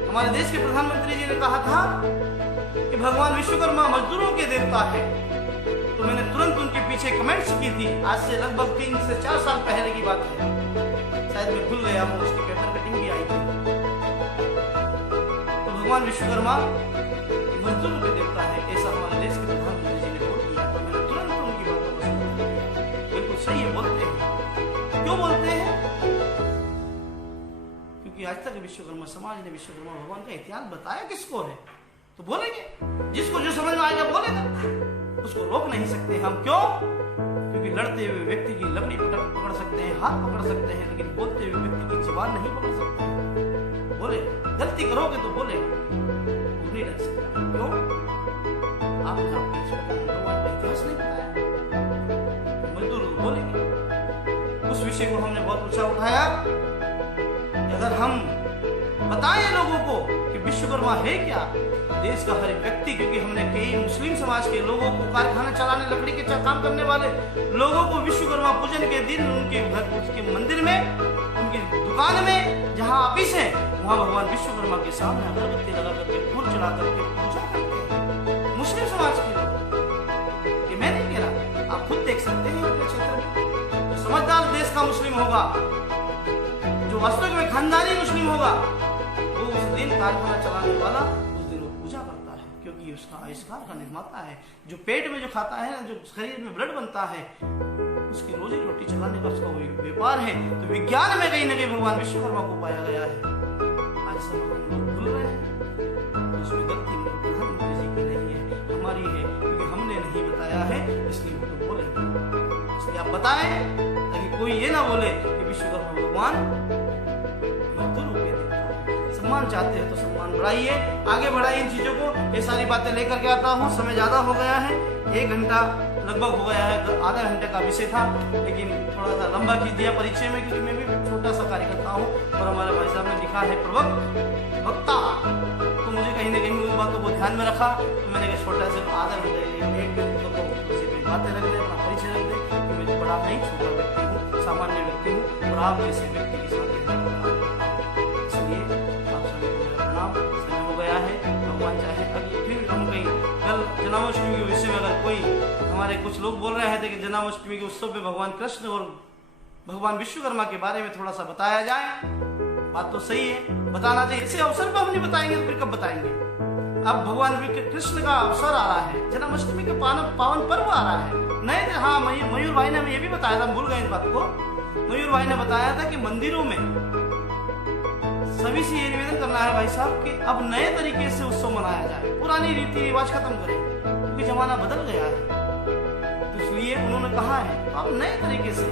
हमारे देश के प्रधानमंत्री जी ने कहा था कि भगवान विश्वकर्मा मजदूरों के देवता है, तो मैंने तुरंत उनके पीछे कमेंट्स की थी। आज से लगभग 3 से 4 साल पहले की बात है, शायद मैं भूल गया हूँ, उसकी पेपर कटिंग भी आई थी। तो भगवान विश्वकर्मा मजदूरों के देवता है, ऐसा हमारे देश के प्रधानमंत्री जी ने बोल दिया। तो मैंने तुरंत उनकी बातों को सुना। बिल्कुल सही है, बोलते हैं। क्यों बोलते हैं? क्योंकि आज तक विश्वकर्मा समाज ने विश्वकर्मा भगवान का इतिहास बताया किसको है, तो बोलेंगे। जिसको जो समझ में आएगा बोलेगा। उसको रोक नहीं सकते हम। क्यों? क्योंकि लड़ते हुए व्यक्ति की लकड़ी पकड़ सकते हैं, हाथ पकड़ सकते हैं, लेकिन बोलते हुए व्यक्ति की जुबान नहीं पकड़ सकते। बोले गलती करोगे तो बोले नहीं रह सकता। क्यों? आपने आपके भगवान का इतिहास नहीं बताया, मजदूर बोलेंगे। उस विषय को हमने बहुत ऊंचा उठाया कि अगर हम बताएं लोगों को कि विश्वकर्मा है क्या, देश का हर व्यक्ति, क्योंकि हमने कई मुस्लिम समाज के लोगों को, कारखाना चलाने, लकड़ी के काम करने वाले लोगों को विश्वकर्मा पूजन के दिन उनके घर, उसके मंदिर में, उनकी दुकान में, जहाँ ऑफिस है, वहाँ भगवान विश्वकर्मा के सामने अगरबत्ती लगा करके, फूल चढ़ा करके पूजा करते हैं मुस्लिम समाज के लोग। ये मैं नहीं कह रहा, आप खुद देख सकते हैं अपने क्षेत्र में। जो समझदार देश का मुस्लिम होगा, जो वास्तविक में खानदानी मुस्लिम होगा, वो उस दिन कारखाना चलाने वाला उस दिन वो पूजा करता है, क्योंकि उसका आविष्कार का निर्माता है। जो पेट में जो खाता है ना, जो शरीर में ब्लड बनता है, उसकी रोजी रोटी चलाने का उसका व्यापार है। तो विज्ञान में कहीं ना कहीं भगवान विश्वकर्मा को पाया गया है। आज सब हम लोग भूल रहे हैं, तो उसमें गलती प्रधानमंत्री जी की नहीं है, हमारी है, क्योंकि हमने नहीं बताया है, इसलिए वो तो बोलेंगे। इसलिए आप बताएं ताकि कोई ये ना बोले कि विश्वकर्मा भगवान सम्मान चाहते हैं तो सम्मान बढ़ाइए, आगे बढ़ाइए इन चीजों को। ये सारी बातें लेकर के आता हूँ। समय ज्यादा हो गया है, 1 घंटा लगभग हो गया है, आधा घंटे का विषय था, लेकिन थोड़ा सा लंबा खींच दिया परिचय में, क्योंकि मैं भी छोटा सा कार्यकर्ता हूँ और हमारे भाई साहब ने लिखा है प्रवक्ता वक्ता, तो मुझे कहीं ना कहीं उन बातों को ध्यान में रखा, तो मैंने कहा छोटा सा आधा घंटे 1 घंटे तो बातें रख दे, अपना परिचय रख दे कि मैं बड़ा नहीं, छोटा व्यक्ति हूँ, सामान्य व्यक्ति हूँ और आप जैसे व्यक्ति के साथ समय हो गया है। भगवान चाहे फिर हम कहीं कल जन्माष्टमी के विषय में, अगर कोई हमारे कुछ लोग बोल रहे थे कि जन्माष्टमी के उत्सव में भगवान कृष्ण और भगवान विश्वकर्मा के बारे में थोड़ा सा बताया जाए, बात तो सही है, बताना चाहिए। इसे अवसर पर हम नहीं बताएंगे तो फिर कब बताएंगे? अब भगवान कृष्ण का अवसर आ रहा है, जन्माष्टमी का पावन पर्व आ रहा है। नहीं तो हाँ, मयूर भाई ने हमें ये भी बताया था, भूल गए इस बात को। मयूर भाई ने बताया था कि मंदिरों में सभी से ये निवेदन करना है भाई साहब कि अब नए तरीके से उत्सव मनाया जाए, पुरानी रीति रिवाज खत्म करें, क्योंकि जमाना बदल गया है। तो इसलिए उन्होंने कहा है अब नए तरीके से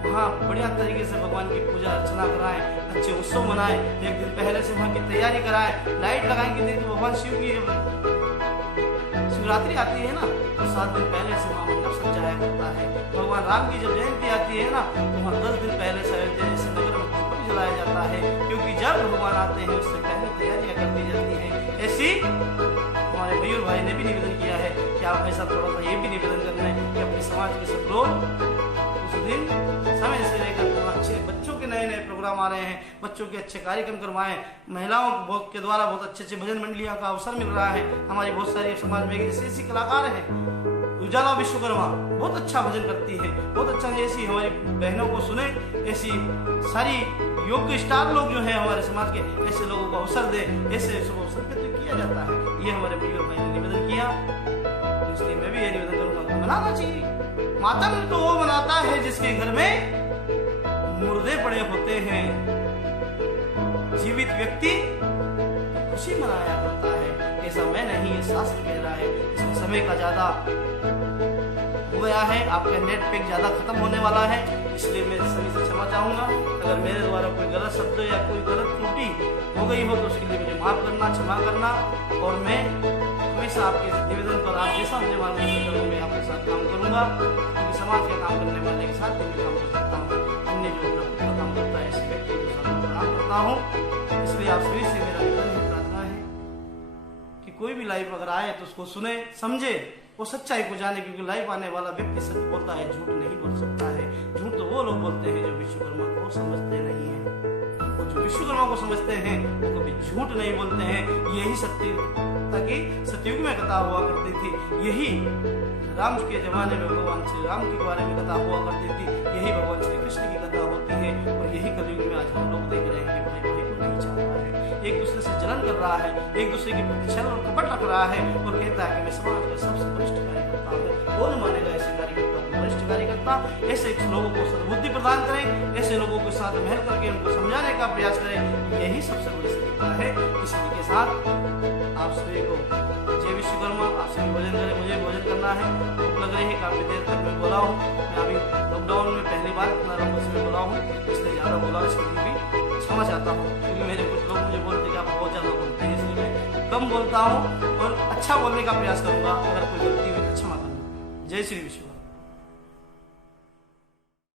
वहाँ बढ़िया तरीके से भगवान की पूजा अर्चना कराएं, अच्छे उत्सव मनाएं, 1 दिन पहले से वहाँ की तैयारी कराएं, लाइट लगाएंगे। देखिए भगवान शिव की शिवरात्रि आती है ना, तो 7 दिन पहले से वहाँ मंडप सजाया करता है। भगवान राम की जब जयंती आती है ना, तो वहाँ 10 दिन पहले से नगर में जलाया जाता है, क्योंकि जब भगवान आते हैं उससे पहले तैयारियां कर दी जाती है। ऐसी हमारे मयूर भाई ने भी निवेदन किया है कि आप ऐसा थोड़ा सा ये भी निवेदन करना है कि अपने समाज के सब लोग उस दिन समय से लेकर अच्छे बच्चों के नए नए प्रोग्राम आ रहे हैं, बच्चों के अच्छे कार्यक्रम करवाएं, महिलाओं के द्वारा बहुत अच्छे भजन मंडलियों का अवसर मिल रहा है। हमारी बहुत सारी समाज में ऐसी कलाकार हैं, उजाला विश्वकर्मा बहुत अच्छा भजन करती है, बहुत अच्छा, ऐसी हमारी बहनों को सुने, ऐसी सारी योग्य स्टार लोग जो हैं हमारे समाज के, ऐसे लोगों को अवसर दे, ऐसे शुभ अवसर पे तो किया जाता है। ये हमारे मयूर भाई ने निवेदन किया, इसलिए मैं भी ये निवेदन करूंगा कि मनाना चाहिए। मातम तो वो मनाता है जिसके घर में मुर्दे पड़े होते हैं, जीवित व्यक्ति खुशी मनाया करता है। ऐसा मैं नहीं, ये शास्त्र कह रहा है। इसमें समय का ज्यादा हो गया है, आपका नेट पैक ज्यादा खत्म होने वाला है, इसलिए मैं सभी से क्षमा चाहूंगा। अगर मेरे द्वारा कोई गलत शब्द या कोई गलत त्रुटि हो गई हो तो उसके लिए मुझे माफ करना, क्षमा करना। और मैं हमेशा आपके निवेदन पर आप जैसा मुझे मार्गदर्शन करूँ मैं आपके साथ काम करूंगा, क्योंकि समाज का काम करने वाले के साथ मैं काम कर सकता हूँ। अन्य जो अपना खुद का काम करता है ऐसे व्यक्ति के साथ प्रणाम करता हूँ। इसलिए आप सभी से मेरा निवेदन है, प्रार्थना है कि कोई भी लाइव अगर आए तो उसको सुने, समझे, वो सच्चाई को जाने, क्योंकि लाइव आने वाला व्यक्ति सच बोलता है, झूठ नहीं बोल सकता है। झूठ तो वो लोग बोलते हैं जो विश्वकर्मा को समझते नहीं है, और जो विश्वकर्मा को समझते हैं वो कभी झूठ नहीं बोलते हैं। यही सत्य, ताकि सतयुग में कथा हुआ करती थी, यही राम के जमाने में भगवान श्री राम के बारे में कथा हुआ करती थी, यही भगवान श्री कृष्ण की कथा होती है। और यही कलयुग में आज हम लोग देख रहे हैं कि भाई भाई को नहीं चाहता है, एक दूसरे से जलन कर रहा है, एक दूसरे के प्रति छल और कपट रख रहा है, और कहता है कि मैं समाज का सबसे वरिष्ठ कार्यकर्ता हूँ। कौन मानेगा ऐसे कार्यकर्ता को वरिष्ठ कार्यकर्ता? ऐसे लोगों को सद्बुद्धि प्रदान करें, ऐसे लोगों के साथ महल करके उनको समझाने का प्रयास करें, यही सबसे बड़ी सफलता है। इसी के साथ आप सभी को जय विश्वकर्मा, आपसे भी भोजन करें, मुझे भोजन करना है, भूख लग रही है, काफ़ी देर तक मैं बोला हूँ। मैं अभी लॉकडाउन में पहली बार इतना लंबा समय बोला हूँ, इसलिए ज़्यादा बोला, इसके लिए भी क्षमा चाहता हूँ, क्योंकि मेरे कुछ लोग मुझे बोलते हैं कि आप बहुत ज़्यादा बोलते हैं, इसलिए मैं कम बोलता हूँ और अच्छा बोलने का प्रयास करूँगा। अगर कोई गलती हुई तो क्षमा करना। जय श्री विश्वकर्मा।